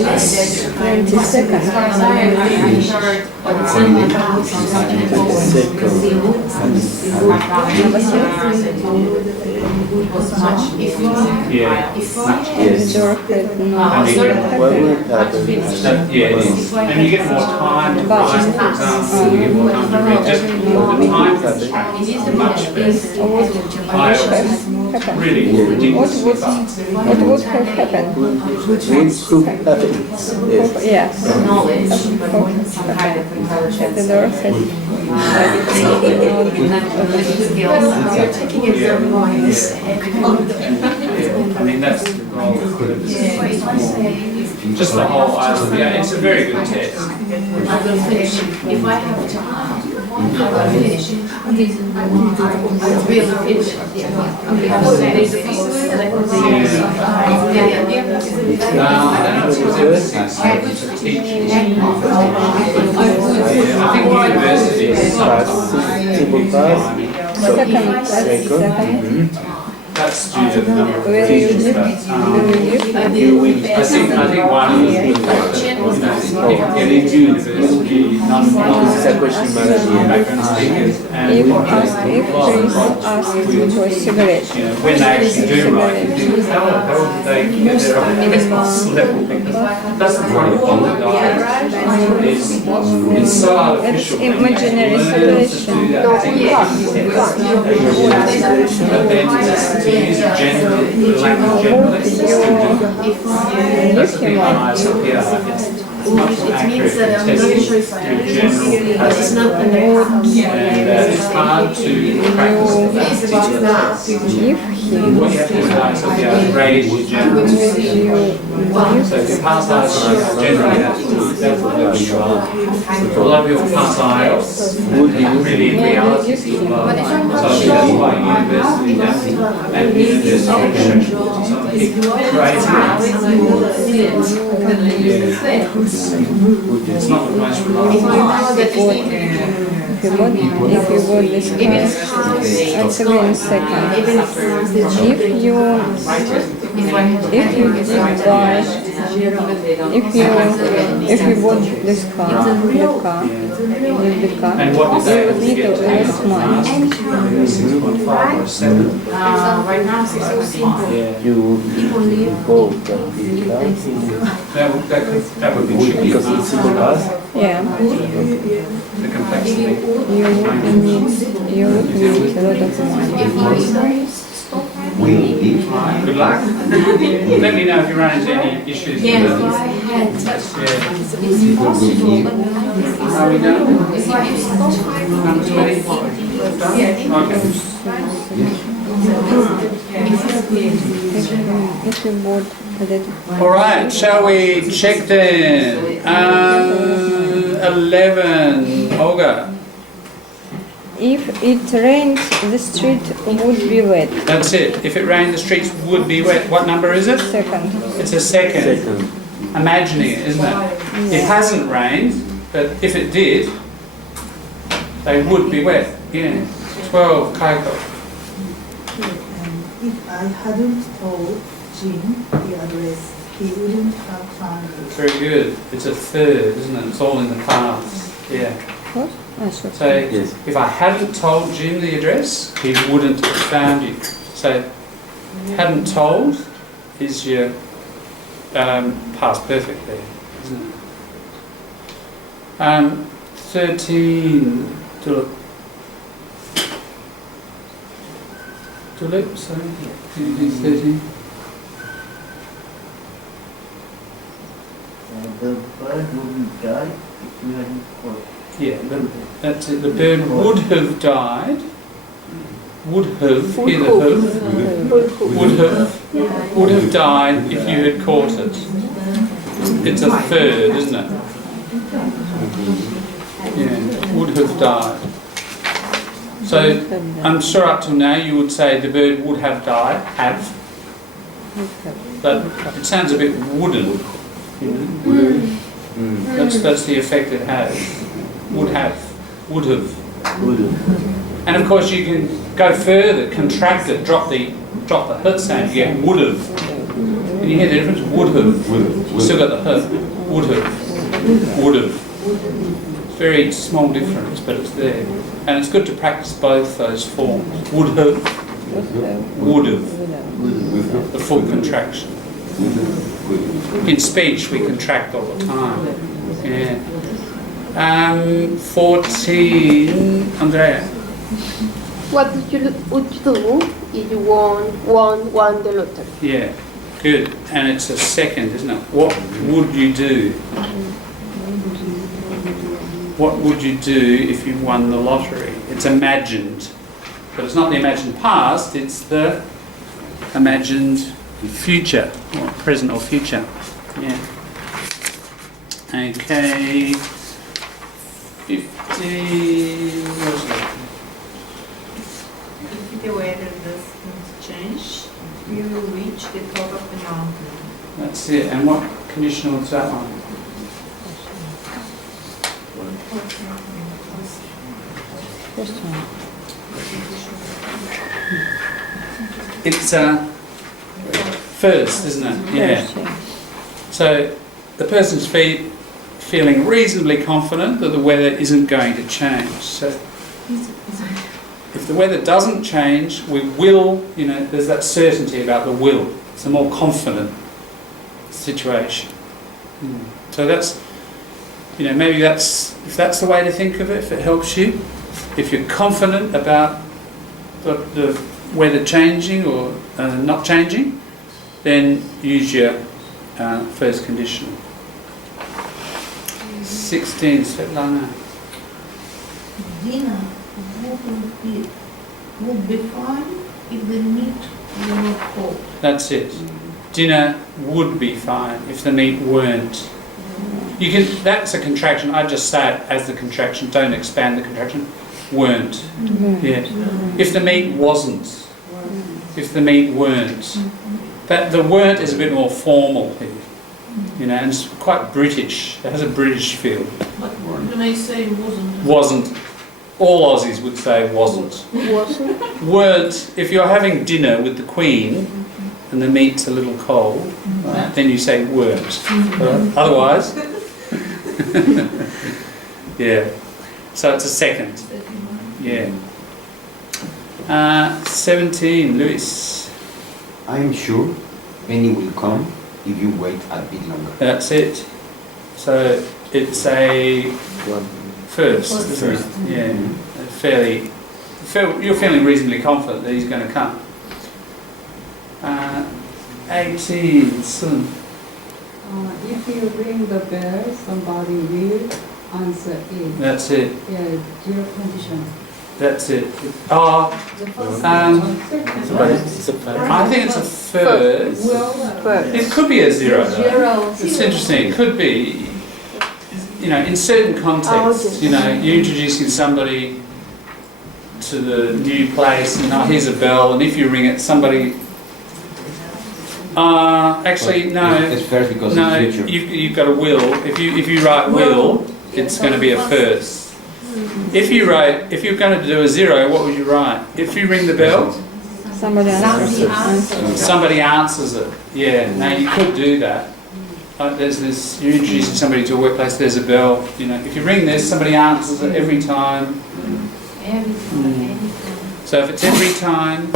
22nd. Yeah. Yes. Your head, no. I mean, What will happen? yeah, it is. And you get more time to write, for example, you get more time to read. Just the time constraint is much better. IELTS is really ridiculously fast. What would have happened? Would happen? Yes. Yes. Knowledge. At the door had you're taking it very wrong. I mean, that's the goal. Just the whole island. Yeah, it's a very good test. I will finish. If I have time, I will finish. I will finish. There's a piece of it that I can see. No, I don't know if it's emphasis for teaching. I think universities sometimes. Simple pass. So, second. second. That's due to the number of Where you teachers. live? But, You win. I think one is in university, This is a question background speakers, If Chris asked you for a cigarette, you know, when they actually do write, you think, how did they get their office level? Because that's the point of the diet. It's so artificial. It's imaginary situation. But then to use a general language generalist It means that I'm not sure if I it's not the and it's hard to practice It's about now. If he what you have to do is ISLPR raise your general. So if you pass ISLPR generally, that's what you are. A lot of people pass IELTS really in reality it's too low. So I think that's why university and university it's not the most reliable. if you got this class, that's again second. If you did buy, if you bought this car, with the car, And what did you would they need a get lot of money. 6.5 or 7? Right now, 6.5. Yeah. You go That would be tricky. because it's simple pass. Yeah, The complexity. you would need a lot of money. Good luck. Let me know if you run into any issues with it. Yeah. How are we going? Number 20? Okay. If you bought that. All right, shall we check then? 11, Olga. If it rained, the street would be wet. That's it. If it rained, the streets would be wet. What number is it? Second. It's a second. Second. Imagining it, isn't it? It hasn't rained, but if it did, they would be wet. Yeah. 12, Kaiko. If I hadn't told Jim the address, he wouldn't have found it. Very good. It's a third, isn't it? It's all in the past. Yeah. What? I should. So Yes. if I hadn't told Jim the address, he wouldn't have found you. So hadn't told is your past perfect there, isn't it? 13. Tulip, sorry. 13. The bird wouldn't die if you hadn't caught. Yeah, that's it. The bird would have died would have, hear the have, would have died if you had caught it. It's a third, isn't it? Yeah, would have died. So I'm sure up till now you would say the bird would have died, have. But it sounds a bit wooden. That's the effect it has. Would have. And of course you can go further, contract it, drop the h sound, you get would have. Can you hear the difference? Would have. Still got the h. Would have. Would have. Very small difference, but it's there. And it's good to practice both those forms. Would have. Would have. The full contraction. In speech we contract all the time. Yeah. 14, Andrea. What would you do if you won the lottery? Yeah, good. And it's a second, isn't it? What would you do? What would you do if you won the lottery? It's imagined. But it's not the imagined past, it's the imagined future, or present or future. Yeah. Okay. 15. What is it? If the weather doesn't change, we will reach the top of the mountain. That's it. And what conditional is that one? First one. It's first, isn't it? Yeah. First, yeah. So the person's feeling reasonably confident that the weather isn't going to change. So if the weather doesn't change, we will, there's that certainty about the will. It's a more confident situation. So that's, maybe if that's the way to think of it, if it helps you, if you're confident about the weather changing or not changing, then use your first conditional. 16, Svetlana. Dinner would be fine if the meat were not cold. That's it. Dinner would be fine if the meat weren't. That's a contraction. I just say it as the contraction. Don't expand the contraction. Weren't. Yeah. If the meat wasn't. If the meat weren't. That the weren't is a bit more formal here. And it's quite British. It has a British feel. But when I say wasn't? Wasn't. All Aussies would say wasn't. Wasn't? Weren't. If you're having dinner with the Queen and the meat's a little cold, right, then you say weren't. Right? Otherwise, yeah. So it's a second. Yeah. 17, Luis. I'm sure Penny will come if you wait a bit longer. That's it. So it's a first, isn't it? Yeah. You're feeling reasonably confident that he's going to come. 18, Sun. If you ring the bell, somebody will answer it. That's it. Yeah, zero condition. That's it. The first I think it's a first. It could be a zero. Though. It's interesting. It could be, in certain contexts, you're introducing somebody to the new place, and here's a bell, and if you ring it, somebody. Actually, no. It's first because no, it's future. you've got a will. If you write will, it's going to be a first. If you're going to do a zero, what would you write? If you ring the bell, Somebody answers. somebody answers it. Yeah. Now you could do that. There's this. You're introducing somebody to a workplace. There's a bell. If you ring this, somebody answers it every time. So if it's every time,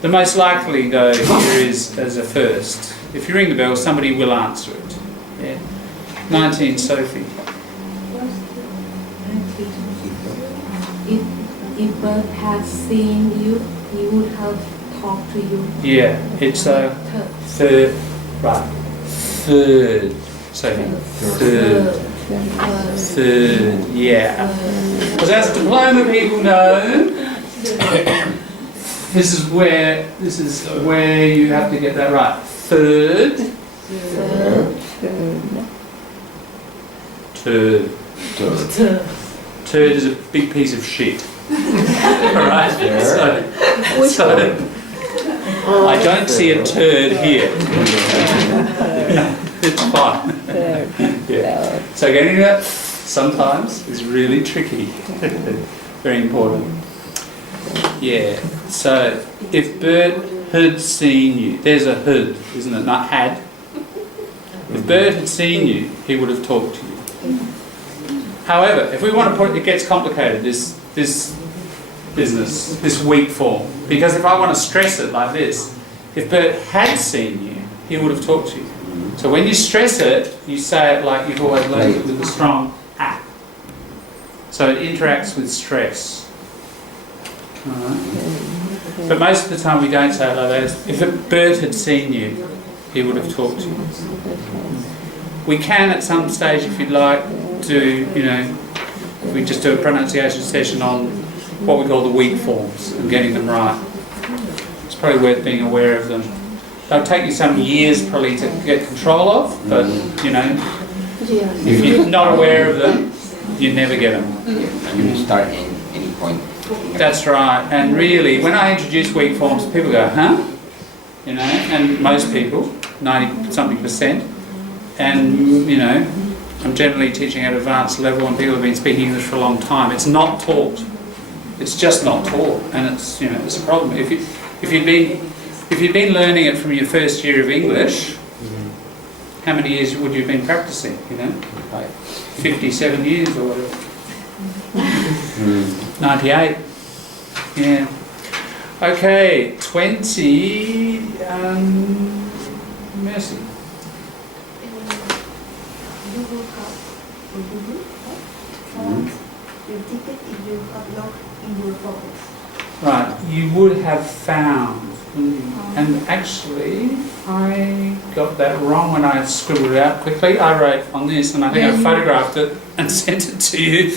the most likely though here is as a first. If you ring the bell, somebody will answer it. Yeah. 19, Sophie. If bird had seen you, he would have talked to you. Yeah, it's a third. Right. Third. Sophie. Third. Yeah. Because as diploma people know, This is where you have to get that right. Third. Turd. Turd is a big piece of shit. Alright? So I don't see a turd here. It's fine. Yeah. So getting that sometimes is really tricky. Very important. Yeah. So if Bert had seen you, there's a had, isn't it? Not had. If Bert had seen you, he would have talked to you. However, if we want to put it gets complicated, this business, this weak form. Because if I want to stress it like this, if Bert had seen you, he would have talked to you. So when you stress it, you say it like you've always learned it with a strong "at." So it interacts with stress. Alright. But most of the time we don't say it like that. If Bert had seen you, he would have talked to you. We can at some stage, if you'd like, do, we just do a pronunciation session on what we call the weak forms and getting them right. It's probably worth being aware of them. They'll take you some years probably to get control of, but if you're not aware of them, you never get them. And you can start at any point. That's right. And really, when I introduce weak forms, people go, huh? And most people, 90-something%, and I'm generally teaching at advanced level and people have been speaking English for a long time. It's not taught. It's just not taught, and it's it's a problem. If you've been learning it from your first year of English, how many years would you have been practicing? Like 57 years or whatever. 98. Yeah. Okay, 20. Mercy. Your ticket if you have locked in your pocket. Right, you would have found. And actually, I got that wrong when I scribbled it out quickly. I wrote on this, and I think I photographed it and sent it to you.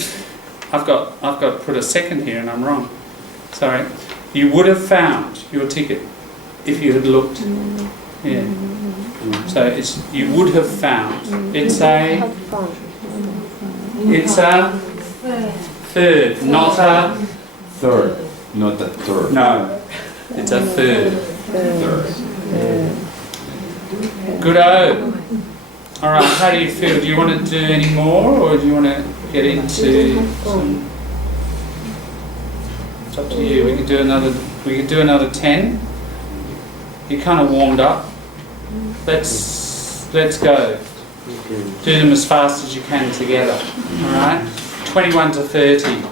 I've got put a second here, and I'm wrong. Sorry. You would have found your ticket if you had looked. Yeah. So it's you would have found. It's a third, not a Third, not a third. no. It's a third. Good-o. All right. How do you feel? Do you want to do any more, or do you want to get into some? It's up to you. We could do another 10. You kind of warmed up. Let's go. Do them as fast as you can together. All right. 21 to 30.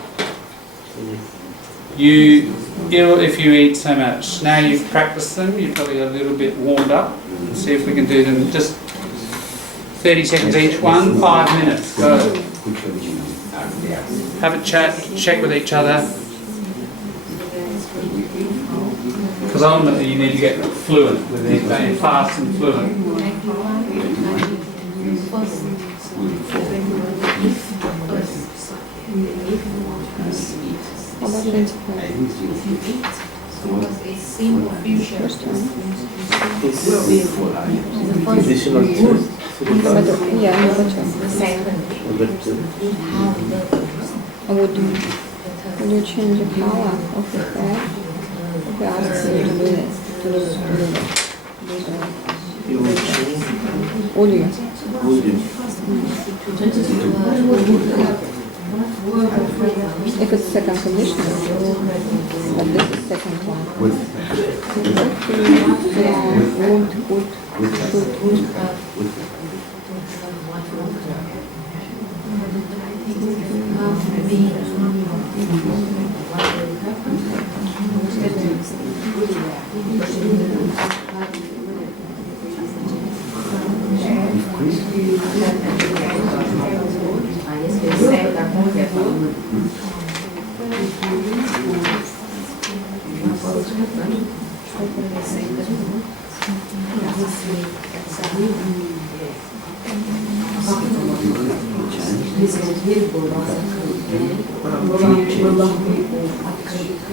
If you eat so much. Now you've practiced them. You're probably a little bit warmed up. Let's see if we can do them. Just 30 seconds each one. 5 minutes. Go. Have a chat. Check with each other. Because ultimately you need to get fluent with it, being fast and fluent. How about 25? First one. Additional two. Yeah, number 2. Number 2. Would you change the color of the hair? If I ask you to do it, You will change. would you? Would you? If it's second condition, but this is second one. With. How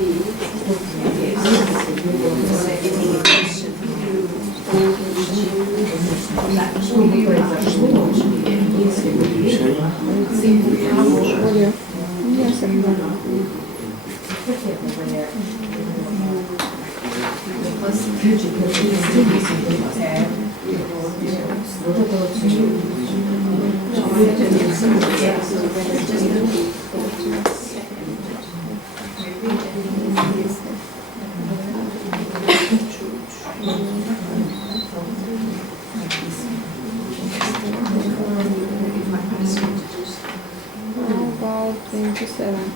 about 27?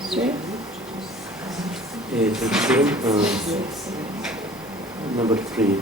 Straight? Number 3.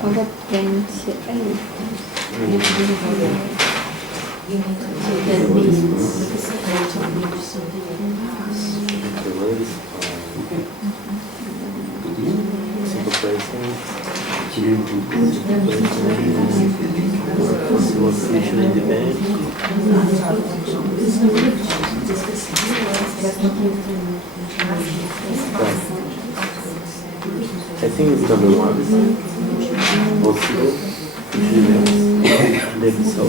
Over 28. I think it's number 1. Possible. Maybe so.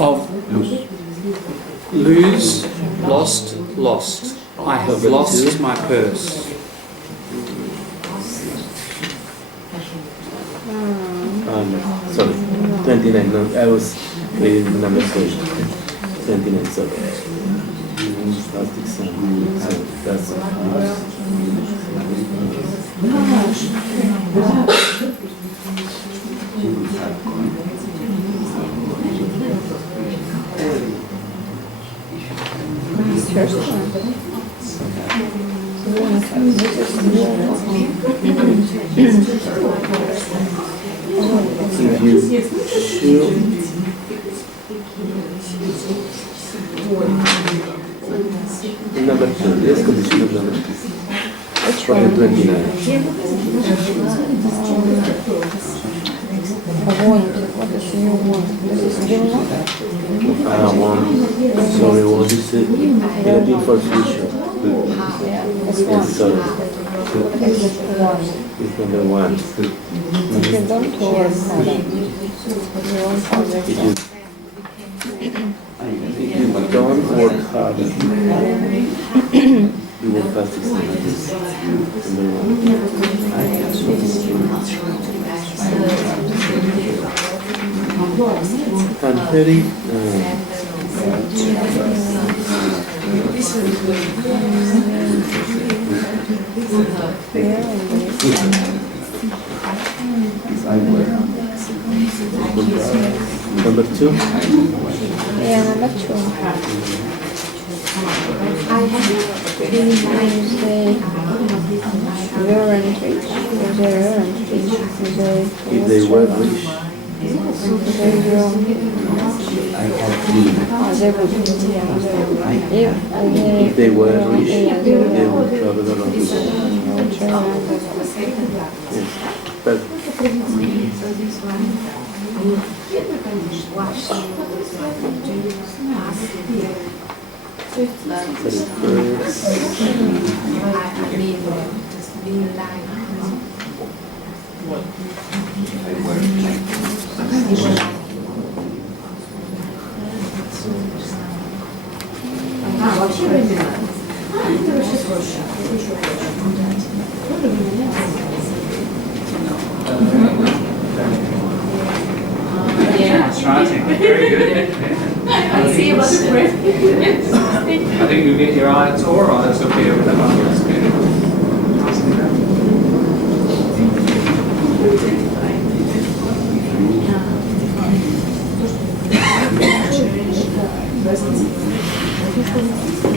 Of lose, lost, lost. I have lost my purse. Sorry, 29. No, I was reading the number 30. 29, sorry. Plastic sun. So that's if you shoot number 2, yes, condition of number 2. Which For the one? 29. Want. What is you want? This is will not. I want, sorry, what is it? Looking for future. Yeah, that's Yes, one. sorry. It's one. It's number 1. If you don't work harder, you won't have If this. you don't work harder, you will pass this number 1. And 30. Number 2. Yeah, number 2. They weren't rich. They weren't rich. If they were rich, They will. They would. if they were rich, Yeah, they would travel around the world. Yes, but very good. Yeah. I see about the breath. I think you'll get your eye tore on this up here with that one. That's good.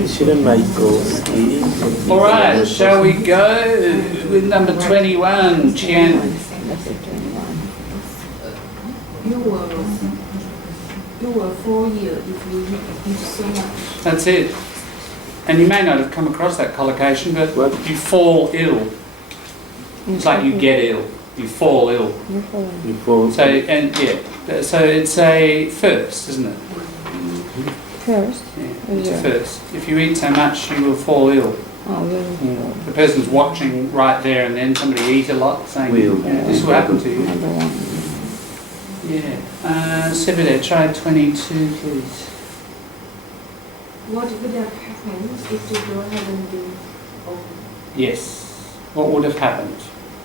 Shouldn't my go skiing? All right, shall we go with number 21, Qian? You were 4 years if you give so much. That's it. And you may not have come across that collocation, but you fall ill. It's like you get ill. You fall ill. You fall. So, and yeah, so it's a first, isn't it? First? Yeah, it's a first. If you eat so much, you will fall ill. Oh, really? The person's watching right there, and then somebody eat a lot, saying, this will happen to you. Yeah. Sept, try 22, please. What would have happened if the door hadn't been open? Yes. What would have happened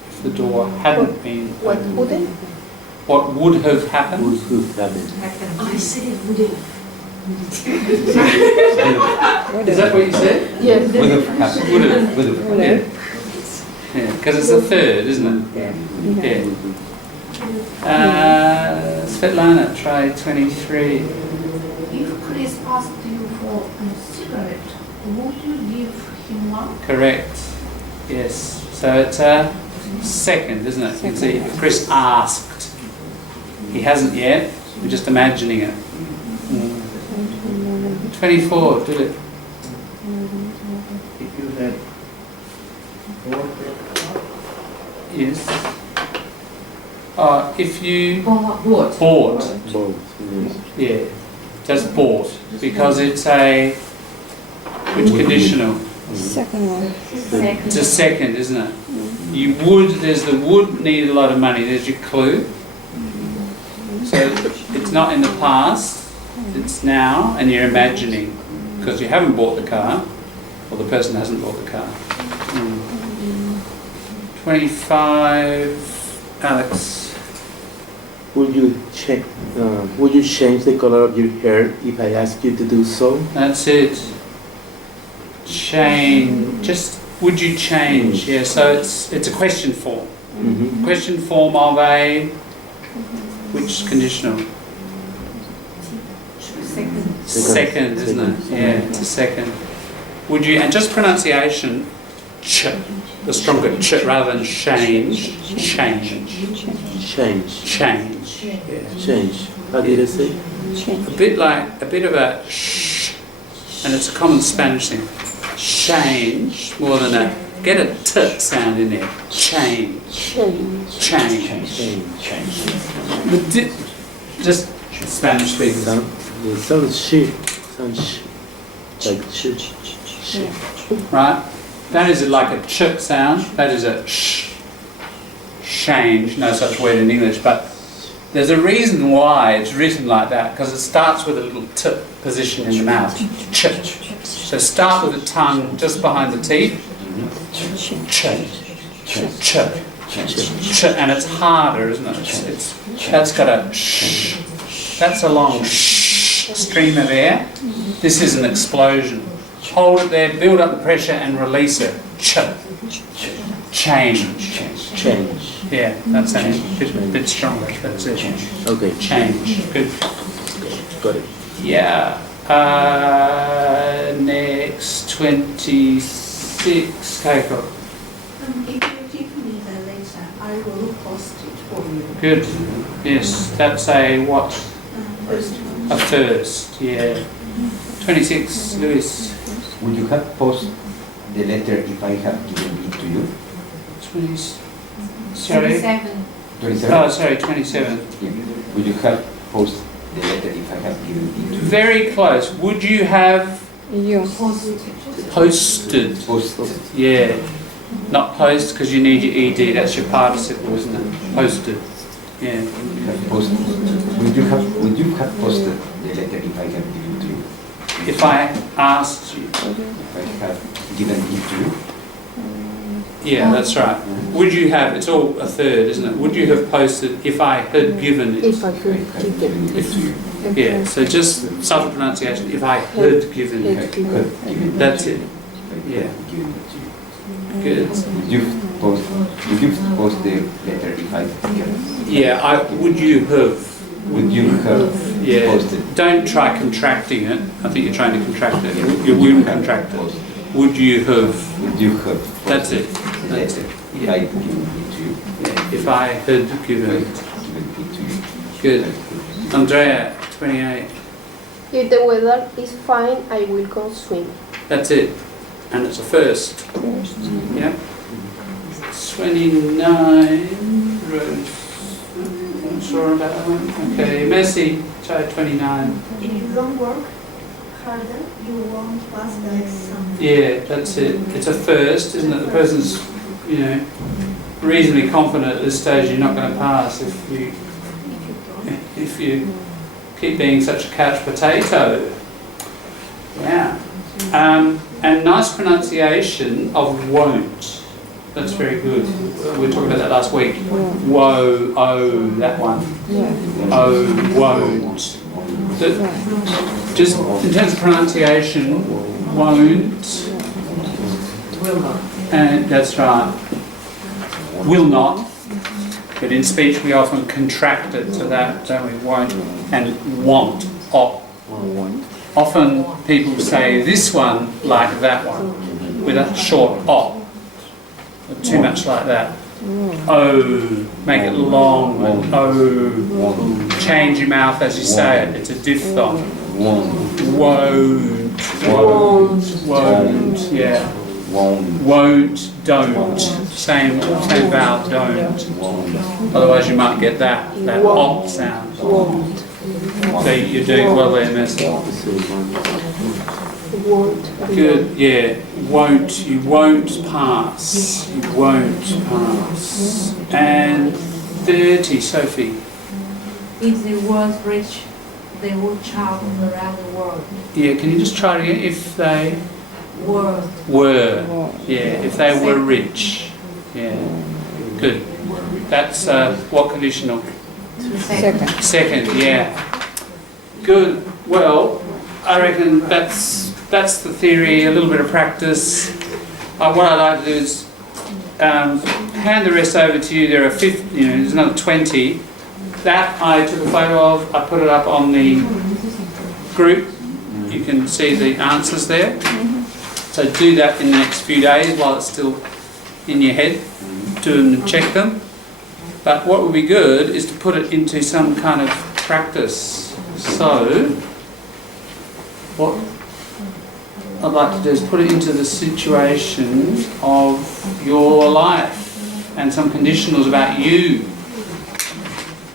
if the door hadn't been What opened? wouldn't? What would have happened? Would have happened. I said it would have. Is that what you said? Yes. Would have happened. Would have. Would have. Yeah. Yeah, because it's a third, isn't it? Yeah. Svetlana, try 23. If Chris asked you for a cigarette, would you give him one? Correct. Yes. So it's a second, isn't it? You can see Chris asked. He hasn't yet. We're just imagining it. 24, do it. If you had Yes. If you Bought. bought, Both. yeah, just bought, because it's a, which conditional? Second one. It's a second, isn't it? You would, there's the would need a lot of money, there's your clue. So it's not in the past, it's now, and you're imagining, because you haven't bought the car, or the person hasn't bought the car. 25, Alex. Would you check? Would you change the color of your hair if I ask you to do so? That's it. Change. Just would you change? Yeah. So it's a question form. Mm-hmm. Question form of a which conditional? Second, isn't it? Yeah, it's a second. Would you? And just pronunciation. Ch. The stronger ch rather than change. Change. Change. Change. Yeah. Change. How did I say? A bit of a sh, and it's a common Spanish thing. Change more than a get a t sound in there. Change. Change. Just Spanish speakers. Sounds she. Sounds like she. Right? That is like a ch sound. That is a sh. Change. No such word in English, but there's a reason why it's written like that, because it starts with a little t position in the mouth. Ch. So start with the tongue just behind the teeth. Ch. And it's harder, isn't it? That's got a sh. That's a long sh stream of air. This is an explosion. Hold it there, build up the pressure and release it. Ch. Change. Yeah, that's a bit stronger. That's it. Okay. Change. Good. Got it. Yeah. Next 26, Keiko. If you give me the letter, I will post it for you. Good. Yes, that's a what? First. A first. Yeah. 26, Luis. Would you have posted the letter if I have given it to you? 20. Sorry. 27? Oh, sorry, 27. Yeah. Would you have posted the letter if I have given it to you? Very close. Would you have You. posted? Posted. Yeah. Not post because you need your ed. That's your participle, isn't it? Posted. Yeah. Posted. Would you have posted the letter if I have given it to you? If I asked you. If I have given it to you? Yeah, that's right. Would you have, it's all a third, isn't it? Would you have posted if I had given it? If I could give them. Yeah, so just subtle pronunciation, if I had given it. That's it. Yeah. Good. Would you post the letter if I Yeah, would you have? would you have Yeah. posted? Don't try contracting it. I think you're trying to contract it. You wouldn't contract it. Would you have? Would you have? That's it. That's it. If I given it to you. Yeah. If I had given it. Given it to you. Good. Andrea, 28. If the weather is fine, I will go swim. That's it. And it's a first. Yeah. 29. Rose. Not sure about that one. Okay. Messi, try 29. If you don't work harder, you won't pass the exam. Yeah, that's it. It's a first, isn't it? The person's, reasonably confident at this stage you're not going to pass if you keep being such a couch potato. Yeah. And nice pronunciation of won't. That's very good. We were talking about that last week. Woe, oh, that one. Oh, won't. Just in terms of pronunciation, won't. Will not. And that's right. Will not. But in speech we often contract it to that, don't we? Won't and want. Often people say this one like that one with a short op. Too much like that. Oh, make it long. And oh, change your mouth as you say it. It's a diphthong. Won't. Won't. Yeah. Won't. Don't. Same vowel. Don't. Otherwise, you might get that op sound. So you're doing well there, Messi. Good, yeah. Won't, you won't pass. You won't pass. And 30, Sophie. If the world reach the wood child around the world. Yeah, can you just try it again? If they were. Yeah, if they were rich. Yeah. Good. That's what conditional? Second, yeah. Good. Well, I reckon that's the theory, a little bit of practice. What I'd like to do is hand the rest over to you. There are there's another 20. That I took a photo of, I put it up on the group. You can see the answers there. So do that in the next few days while it's still in your head. Do them and check them. But what would be good is to put it into some kind of practice. So, what I'd like to do is put it into the situation of your life and some conditionals about you.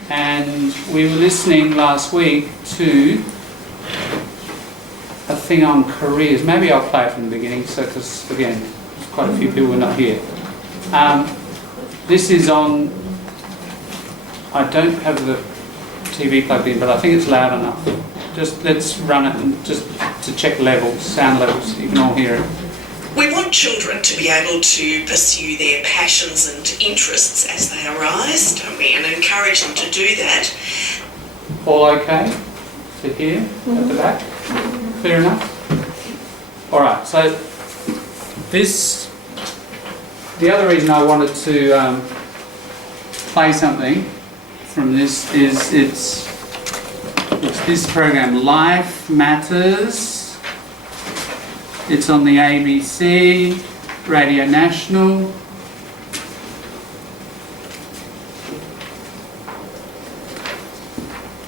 And we were listening last week to a thing on careers. Maybe I'll play it from the beginning, because again, quite a few people were not here. This is on. I don't have the TV plugged in, but I think it's loud enough. Just let's run it and just to check levels, sound levels. You can all hear it. We want children to be able to pursue their passions and interests as they arise, don't we? And encourage them to do that. All okay to hear at the back? Clear enough? All right. So the other reason I wanted to play something from this is it's this program, Life Matters. It's on the ABC, Radio National.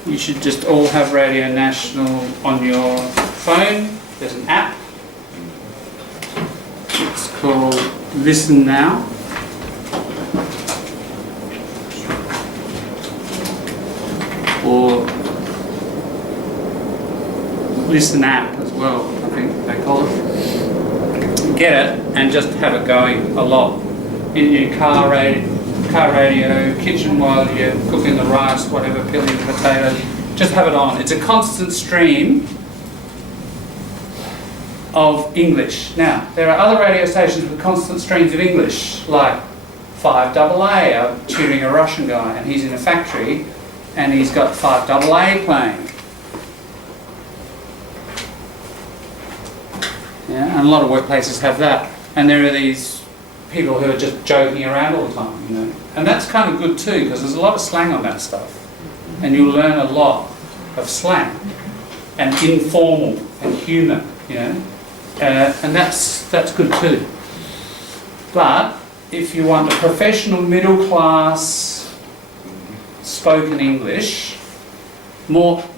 You should just all have Radio National on your phone. There's an app. It's called Listen Now. Or Listen App as well, I think they call it. Get it and just have it going a lot in your car radio, kitchen while you're cooking the rice, whatever, peeling the potatoes. Just have it on. It's a constant stream of English. Now, there are other radio stations with constant streams of English, like 5AA. I'm tuning a Russian guy, and he's in a factory, and he's got 5AA playing. Yeah, and a lot of workplaces have that. And there are these people who are just joking around all the time, you know. And that's kind of good too, because there's a lot of slang on that stuff. And you'll learn a lot of slang and informal and humour, you know. And that's good too. But if you want a professional middle class spoken English,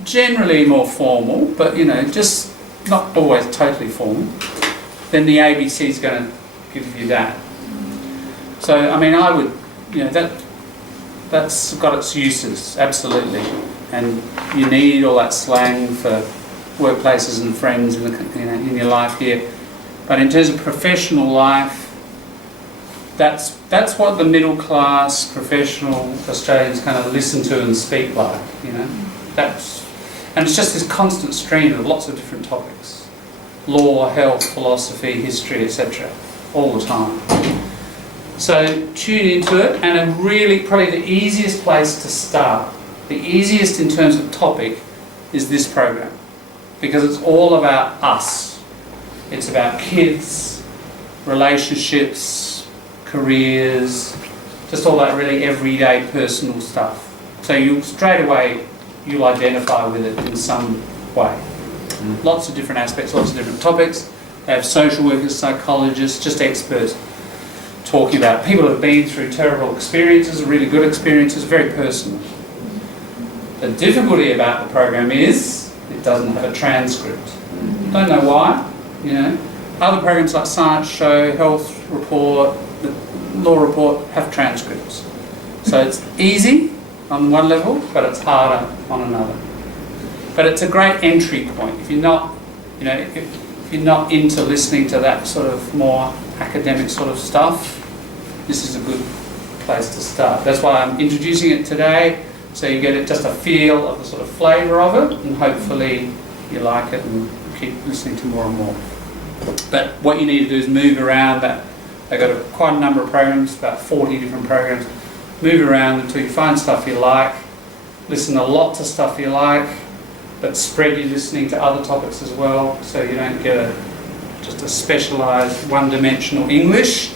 generally more formal, but you know, just not always totally formal, then the ABC is going to give you that. So I mean, I would, you know, that's got its uses, absolutely, and you need all that slang for workplaces and friends in your life here. But in terms of professional life, that's what the middle class professional Australians kind of listen to and speak like, you know. And it's just this constant stream of lots of different topics: law, health, philosophy, history, etc., all the time. So tune into it, and probably the easiest place to start, the easiest in terms of topic, is this program, because it's all about us. It's about kids, relationships, careers, just all that really everyday personal stuff. So straight away you'll identify with it in some way. Lots of different aspects, lots of different topics. They have social workers, psychologists, just experts talking about people who have been through terrible experiences, really good experiences, very personal. The difficulty about the program is it doesn't have a transcript. Don't know why, you know. Other programs like Science Show, Health Report, the Law Report have transcripts. So it's easy on one level, but it's harder on another. But it's a great entry point. If you're not, you know, if you're not into listening to that sort of more academic sort of stuff, this is a good place to start. That's why I'm introducing it today, so you get just a feel of the sort of flavour of it, and hopefully you like it and keep listening to more and more. But what you need to do is move around that. They've got quite a number of programs, about 40 different programs. Move around until you find stuff you like, listen a lot to stuff you like, but spread your listening to other topics as well, so you don't get just a specialised one-dimensional English.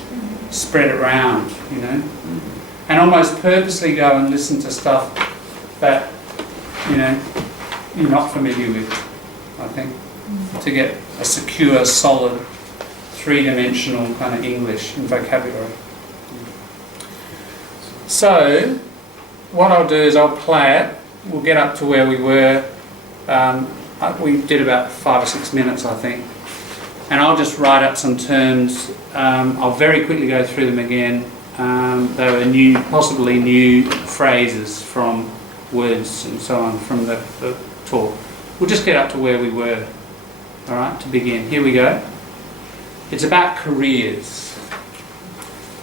Spread it around, you know, and almost purposely go and listen to stuff that, you know, you're not familiar with, I think, to get a secure, solid, three-dimensional kind of English and vocabulary. So what I'll do is I'll play it. We'll get up to where we were. We did about 5 or 6 minutes, I think. And I'll just write up some terms. I'll very quickly go through them again. They were possibly new phrases from words and so on from the talk. We'll just get up to where we were, all right, to begin. Here we go. It's about careers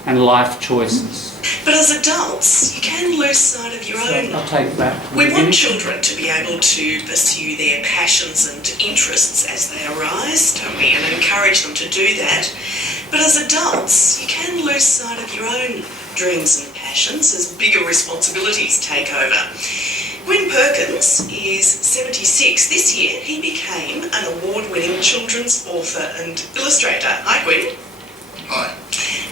and life choices. But as adults, you can lose sight of your own. I'll take that. We want children to be able to pursue their passions and interests as they arise, don't we, and encourage them to do that. But as adults, you can lose sight of your own dreams and passions as bigger responsibilities take over. Gwyn Perkins is 76. This year, he became an award-winning children's author and illustrator. Hi, Gwyn. Hi.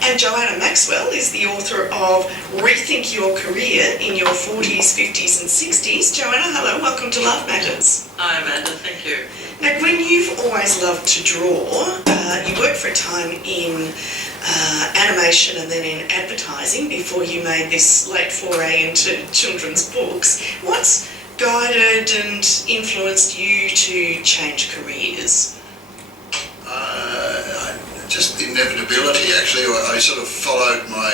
And Joanna Maxwell is the author of Rethink Your Career in Your 40s, 50s and 60s. Joanna, hello, welcome to Love Matters. Hi Amanda, thank you. Now Gwen, you've always loved to draw. You worked for a time in animation and then in advertising before you made this late foray into children's books. What's guided and influenced you to change careers? Just inevitability, actually. I sort of followed my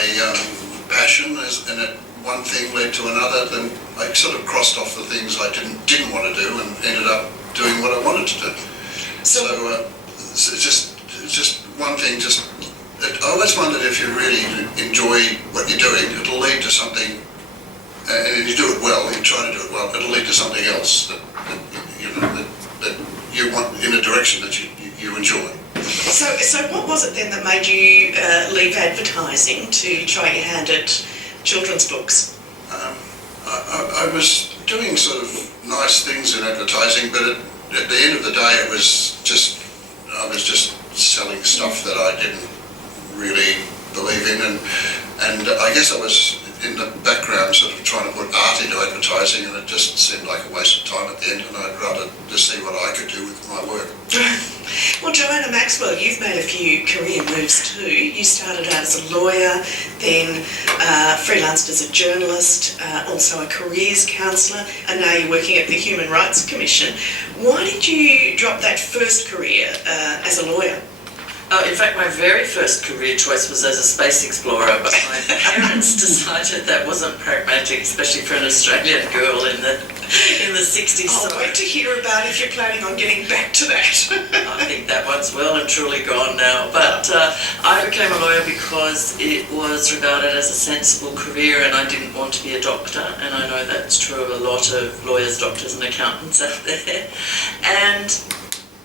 passion, and one thing led to another. Then I sort of crossed off the things I didn't want to do, and ended up doing what I wanted to do. So it's just one thing. I always wondered if you really enjoy what you're doing, it'll lead to something. And if you do it well, you try to do it well, it'll lead to something else that you want in a direction that you enjoy. So what was it then that made you leave advertising to try your hand at children's books? I was doing sort of nice things in advertising, but at the end of the day, I was just selling stuff that I didn't really believe in, and I guess I was in the background sort of trying to put art into advertising, and it just seemed like a waste of time at the end, and I'd rather just see what I could do with my work. Well, Joanna Maxwell, you've made a few career moves too. You started out as a lawyer, then freelanced as a journalist, also a careers counsellor, and now you're working at the Human Rights Commission. Why did you drop that first career as a lawyer? In fact, my very first career choice was as a space explorer, but my parents decided that wasn't pragmatic, especially for an Australian girl in the 60s. I'll wait to hear about if you're planning on getting back to that. I think that one's well and truly gone now. But I became a lawyer because it was regarded as a sensible career, and I didn't want to be a doctor, and I know that's true of a lot of lawyers, doctors and accountants out there. And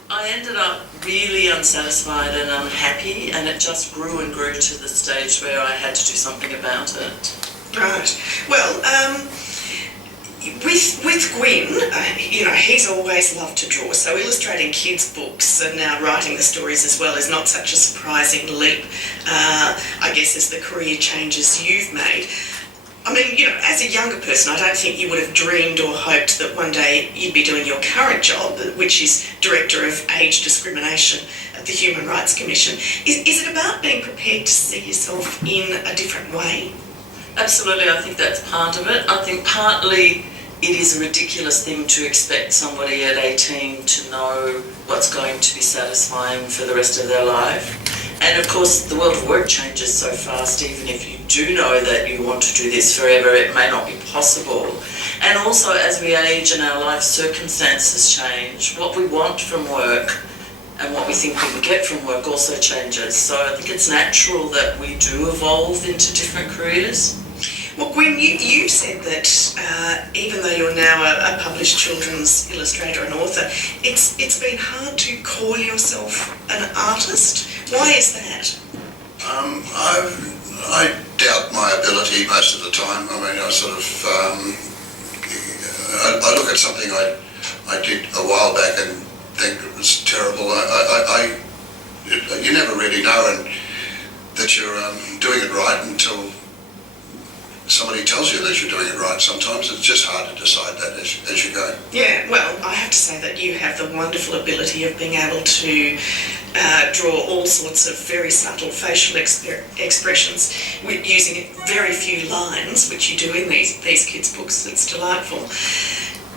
I ended up really unsatisfied and unhappy, and it just grew and grew to the stage where I had to do something about it. Right. Well, with Gwyn, he's always loved to draw, so illustrating kids' books and now writing the stories as well is not such a surprising leap, I guess, as the career changes you've made. I mean, as a younger person, I don't think you would have dreamed or hoped that one day you'd be doing your current job, which is Director of Age Discrimination at the Human Rights Commission. Is it about being prepared to see yourself in a different way? Absolutely, I think that's part of it. I think partly it is a ridiculous thing to expect somebody at 18 to know what's going to be satisfying for the rest of their life. And of course, the world of work changes so fast. Even if you do know that you want to do this forever, it may not be possible. And also, as we age and our life circumstances change, what we want from work and what we think we can get from work also changes. So I think it's natural that we do evolve into different careers. Well, Gwyn, you said that even though you're now a published children's illustrator and author, it's been hard to call yourself an artist. Why is that? I doubt my ability most of the time. I mean, I look at something I did a while back and think it was terrible. You never really know that you're doing it right until somebody tells you that you're doing it right. Sometimes it's just hard to decide that as you go. Yeah, well, I have to say that you have the wonderful ability of being able to draw all sorts of very subtle facial expressions using very few lines, which you do in these kids' books. It's delightful.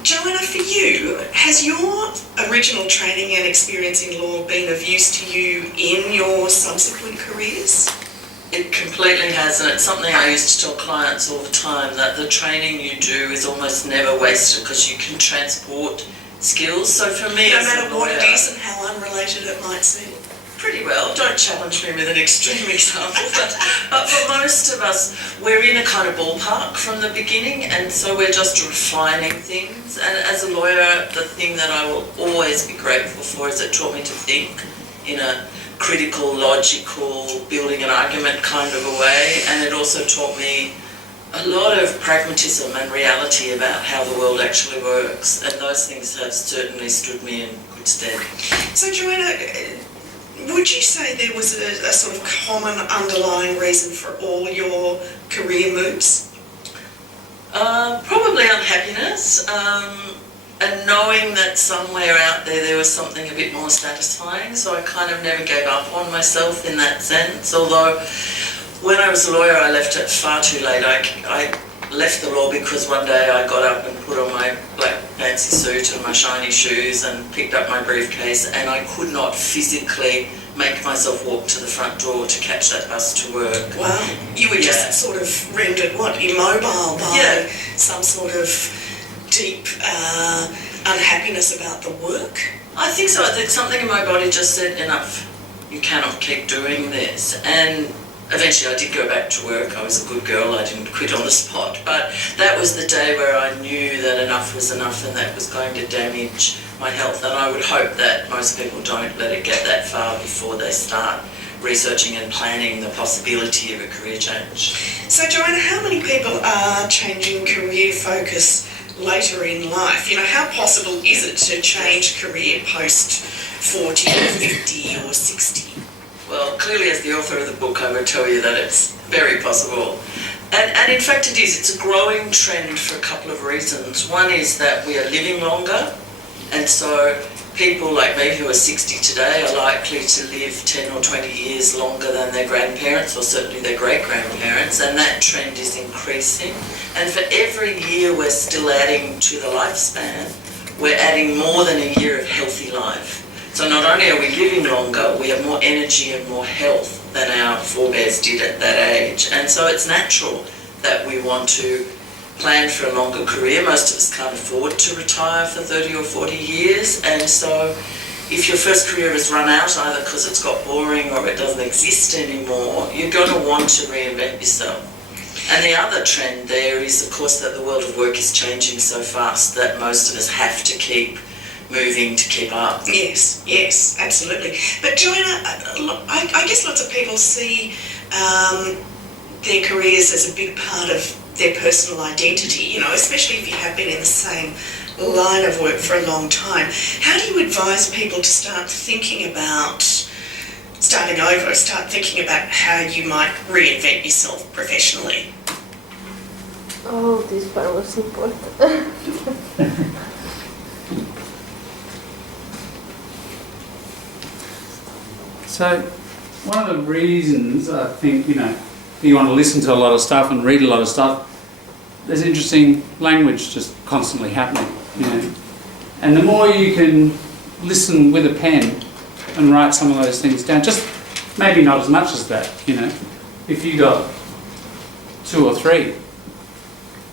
Joanna, for you, has your original training and experience in law been of use to you in your subsequent careers? It completely has, and it's something I used to tell clients all the time, that the training you do is almost never wasted because you can transport skills. So for me, no matter what it is and how unrelated it might seem. Pretty well. Don't challenge me with an extreme example, but for most of us, we're in a kind of ballpark from the beginning, and so we're just refining things. And as a lawyer, the thing that I will always be grateful for is it taught me to think in a critical, logical, building an argument kind of a way, and it also taught me a lot of pragmatism and reality about how the world actually works, and those things have certainly stood me in good stead. So Joanna, would you say there was a sort of common underlying reason for all your career moves? Probably unhappiness. And knowing that somewhere out there was something a bit more satisfying, so I kind of never gave up on myself in that sense. Although when I was a lawyer, I left it far too late. I left the law because one day I got up and put on my black fancy suit and my shiny shoes and picked up my briefcase, and I could not physically make myself walk to the front door to catch that bus to work. Wow. You were just sort of rendered, immobile by some sort of deep unhappiness about the work? I think so. I think something in my body just said, enough. You cannot keep doing this. And Eventually I did go back to work. I was a good girl. I didn't quit on the spot. But that was the day where I knew that enough was enough and that was going to damage my health. And I would hope that most people don't let it get that far before they start researching and planning the possibility of a career change. So Joanna, how many people are changing career focus later in life? You know, how possible is it to change career post 40 or 50 or 60? Well, clearly as the author of the book, I would tell you that it's very possible. And in fact it is. It's a growing trend for a couple of reasons. One is that we are living longer, and so people like me who are 60 today are likely to live 10 or 20 years longer than their grandparents, or certainly their great-grandparents, and that trend is increasing. And for every year we're still adding to the lifespan, we're adding more than a year of healthy life. So not only are we living longer, we have more energy and more health than our forebears did at that age. And so it's natural that we want to plan for a longer career. Most of us can't afford to retire for 30 or 40 years, and so if your first career has run out, either because it's got boring or it doesn't exist anymore, you're going to want to reinvent yourself. And the other trend there is, of course, that the world of work is changing so fast that most of us have to keep moving to keep up. Yes, yes, absolutely. But Joanna, I guess lots of people see their careers as a big part of their personal identity, you know, especially if you have been in the same line of work for a long time. How do you advise people to start thinking about starting over, start thinking about how you might reinvent yourself professionally? Oh, this part was important. So, one of the reasons I think, you know, you want to listen to a lot of stuff and read a lot of stuff, there's interesting language just constantly happening, you know. And the more you can listen with a pen and write some of those things down, just maybe not as much as that, you know. If you got 2 or 3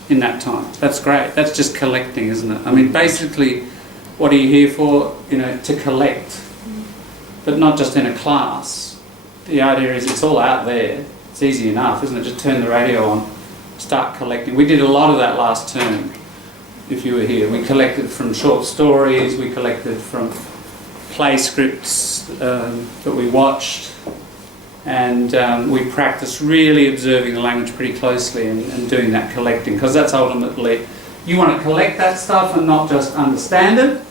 in that time, that's great. That's just collecting, isn't it? I mean, basically, what are you here for? You know, to collect. But not just in a class. The idea is it's all out there. It's easy enough, isn't it? Just turn the radio on, start collecting. We did a lot of that last term, if you were here. We collected from short stories, we collected from play scripts that we watched, and we practiced really observing the language pretty closely and doing that collecting, because that's ultimately, you want to collect that stuff and not just understand it,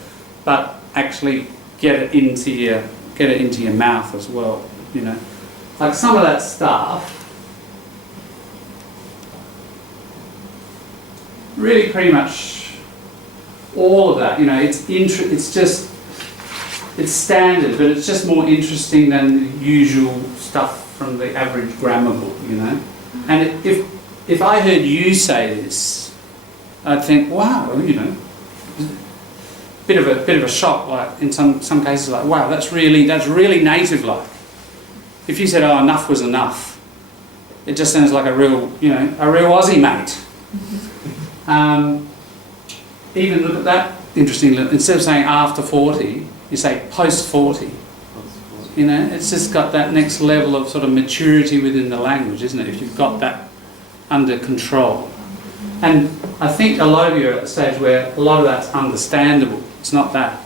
but actually get it into your mouth as well, you know. Like some of that stuff, really pretty much all of that, you know, it's standard, but it's just more interesting than the usual stuff from the average grammar book, you know. And if I heard you say this, I'd think, wow, you know, bit of a shock, like in some cases, like, wow, that's really native-like. If you said, oh, enough was enough, it just sounds like a real Aussie mate. Even look at that interesting, instead of saying after 40, you say post 40. You know, it's just got that next level of sort of maturity within the language, isn't it? If you've got that under control. And I think a lot of you are at the stage where a lot of that's understandable. It's not that.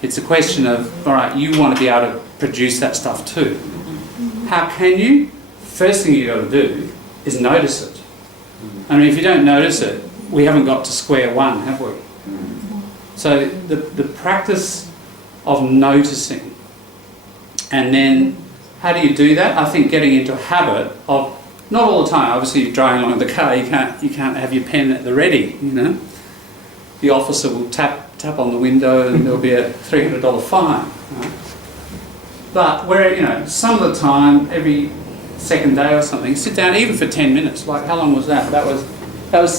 It's a question of, all right, you want to be able to produce that stuff too. How can you? First thing you've got to do is notice it. I mean, if you don't notice it, we haven't got to square one, have we? So the practice of noticing, and then how do you do that? I think getting into a habit of, not all the time, obviously you're driving along in the car, you can't have your pen at the ready, you know. The officer will tap on the window and there'll be a $300 fine. Right? But where, you know, some of the time, every second day or something, sit down even for 10 minutes. Like, how long was that? That was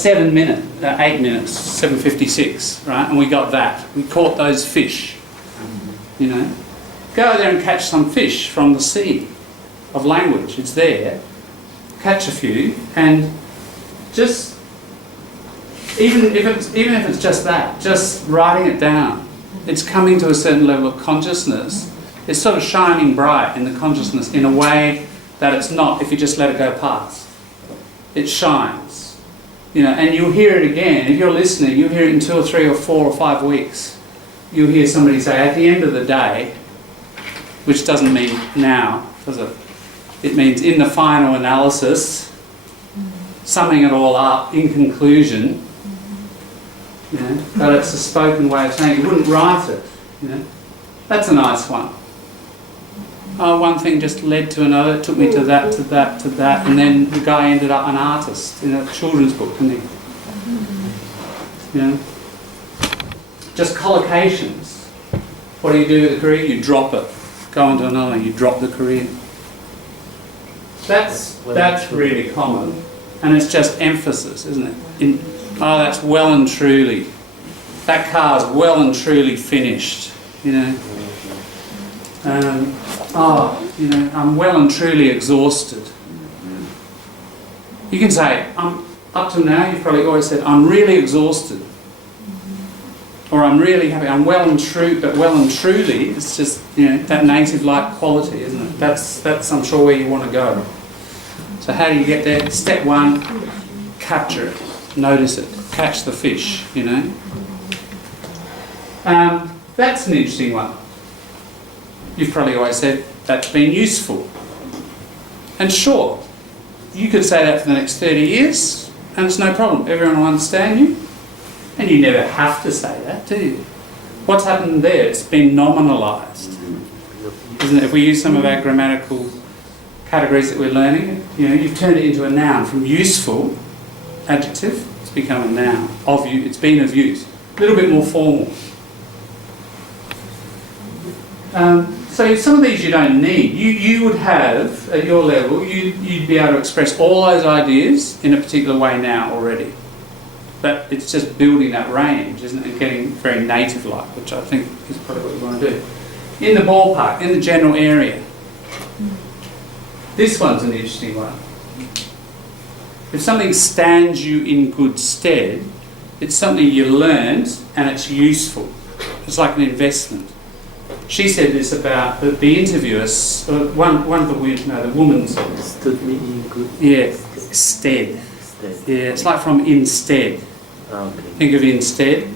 8 minutes, 7:56, right? And we got that. We caught those fish, you know. Go there and catch some fish from the sea of language. It's there. Catch a few and just, even if it's just that, just writing it down. It's coming to a certain level of consciousness. It's sort of shining bright in the consciousness in a way that it's not if you just let it go past. It shines. You know, and you'll hear it again. If you're listening, you'll hear it in 2 or 3 or 4 or 5 weeks. You'll hear somebody say, at the end of the day, which doesn't mean now, does it? It means in the final analysis, summing it all up, in conclusion, you know, but it's a spoken way of saying it. You wouldn't write it, you know. That's a nice one. Oh, one thing just led to another, it took me to that, to that, to that, and then the guy ended up an artist in a children's book, didn't he? You know? Just collocations. What do you do with a career? You drop it. Go on to another, you drop the career. That's really common, and it's just emphasis, isn't it? Oh, that's well and truly. That car's well and truly finished, you know. You know, I'm well and truly exhausted. You can say, up to now, you've probably always said, I'm really exhausted. Or I'm really happy. I'm well and true, but well and truly, it's just, you know, that native-like quality, isn't it? That's I'm sure where you want to go. So how do you get there? Step 1, capture it, notice it, catch the fish, you know. That's an interesting one. You've probably always said that's been useful. And sure, you could say that for the next 30 years, and it's no problem. Everyone will understand you. And you never have to say that, do you? What's happened there? It's been nominalised. Isn't it? If we use some of our grammatical categories that we're learning, you know, you've turned it into a noun. From useful, adjective, it's become a noun. Of you, it's been of use. A little bit more formal. So some of these you don't need. You would have, at your level, you'd be able to express all those ideas in a particular way now already. But it's just building that range, isn't it? And getting very native-like, which I think is probably what you want to do. In the ballpark, in the general area. This one's an interesting one. If something stands you in good stead, it's something you learned and it's useful. It's like an investment. She said this about the interviewers. One of the women, no, the woman said this. Stood me in good. Yeah, stead. Yeah, it's like from instead. Okay. Think of instead,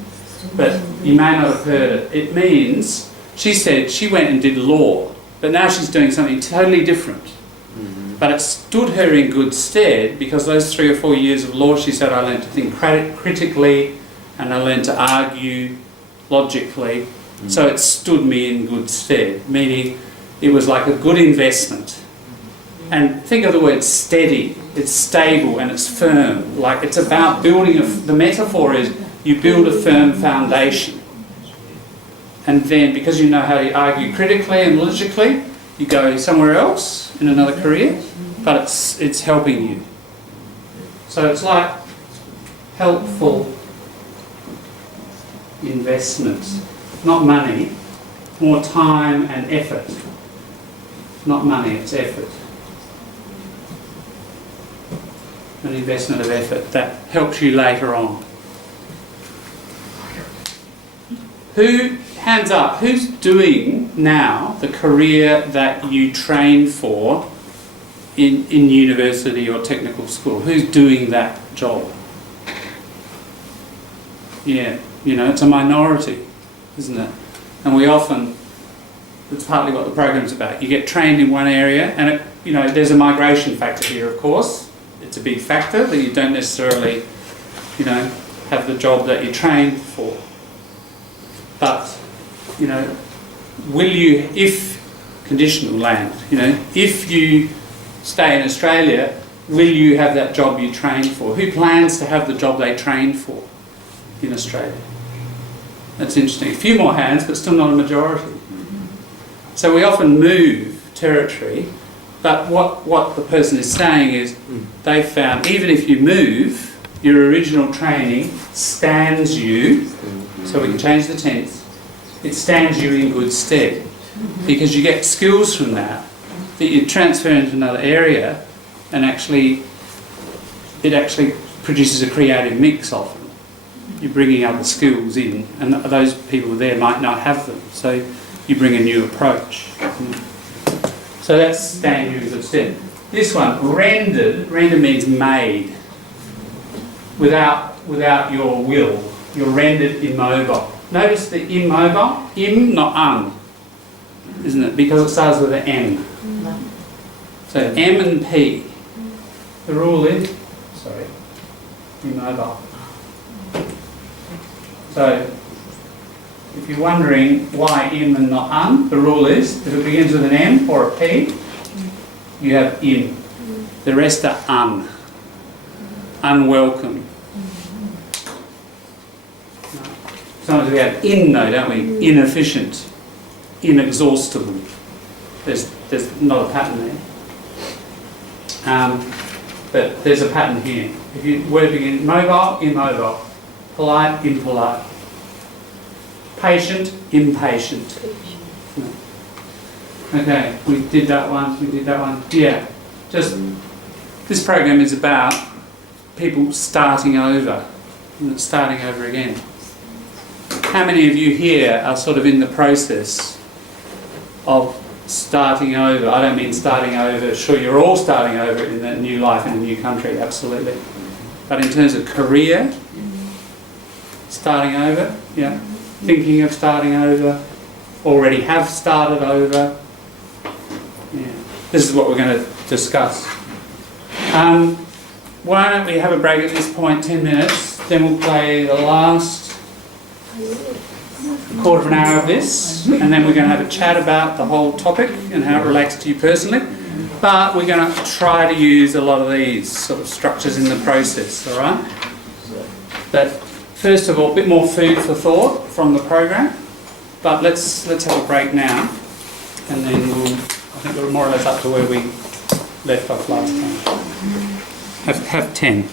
but you may not have heard it. It means, she said she went and did law, but now she's doing something totally different. But it stood her in good stead because those 3 or 4 years of law, she said, I learned to think critically and I learned to argue logically. So it stood me in good stead, meaning it was like a good investment. And think of the word steady. It's stable and it's firm. Like it's about building the metaphor is you build a firm foundation. And then because you know how to argue critically and logically, you go somewhere else in another career, but it's helping you. So it's like helpful investment. Not money, more time and effort. Not money, it's effort. An investment of effort that helps you later on. Hands up, who's doing now the career that you trained for in university or technical school? Who's doing that job? Yeah, you know, it's a minority, isn't it? And we often, it's partly what the program's about. You get trained in one area and, you know, there's a migration factor here, of course. It's a big factor that you don't necessarily, you know, have the job that you trained for. But, you know, will you, if conditional land, you know, if you stay in Australia, will you have that job you trained for? Who plans to have the job they trained for in Australia? That's interesting. A few more hands, but still not a majority. So we often move territory, but what the person is saying is they found, even if you move, your original training stands you, so we can change the tense, it stands you in good stead. Because you get skills from that you transfer into another area, and it actually produces a creative mix often. You're bringing other skills in, and those people there might not have them, so you bring a new approach. So that's stand you in good stead. This one, rendered. Rendered means made. Without your will. You're rendered immobile. Notice the immobile, im, not isn't it? Because it starts with an M. So M and P. The rule is, immobile. So if you're wondering why im and not the rule is, if it begins with an M or a P, you have im. The rest are unwelcome. Sometimes we have in though, don't we? Inefficient, inexhaustible. There's not a pattern there. But there's a pattern here. If you word begin mobile, immobile. Polite, impolite. Patient, impatient. Okay, we did that one, Yeah. Just, this program is about people starting over again. How many of you here are sort of in the process of starting over? I don't mean starting over, sure you're all starting over in a new life in a new country, absolutely. But in terms of career, starting over, yeah. Thinking of starting over, already have started over. Yeah. This is what we're going to discuss. Why don't we have a break at this point, 10 minutes, then we'll play the last quarter of an hour of this, and then we're going to have a chat about the whole topic and how it relates to you personally. But we're going to try to use a lot of these sort of structures in the process, all right? But first of all, a bit more food for thought from the program. But let's have a break now, and then I think we're more or less up to where we left off last time. Have 10.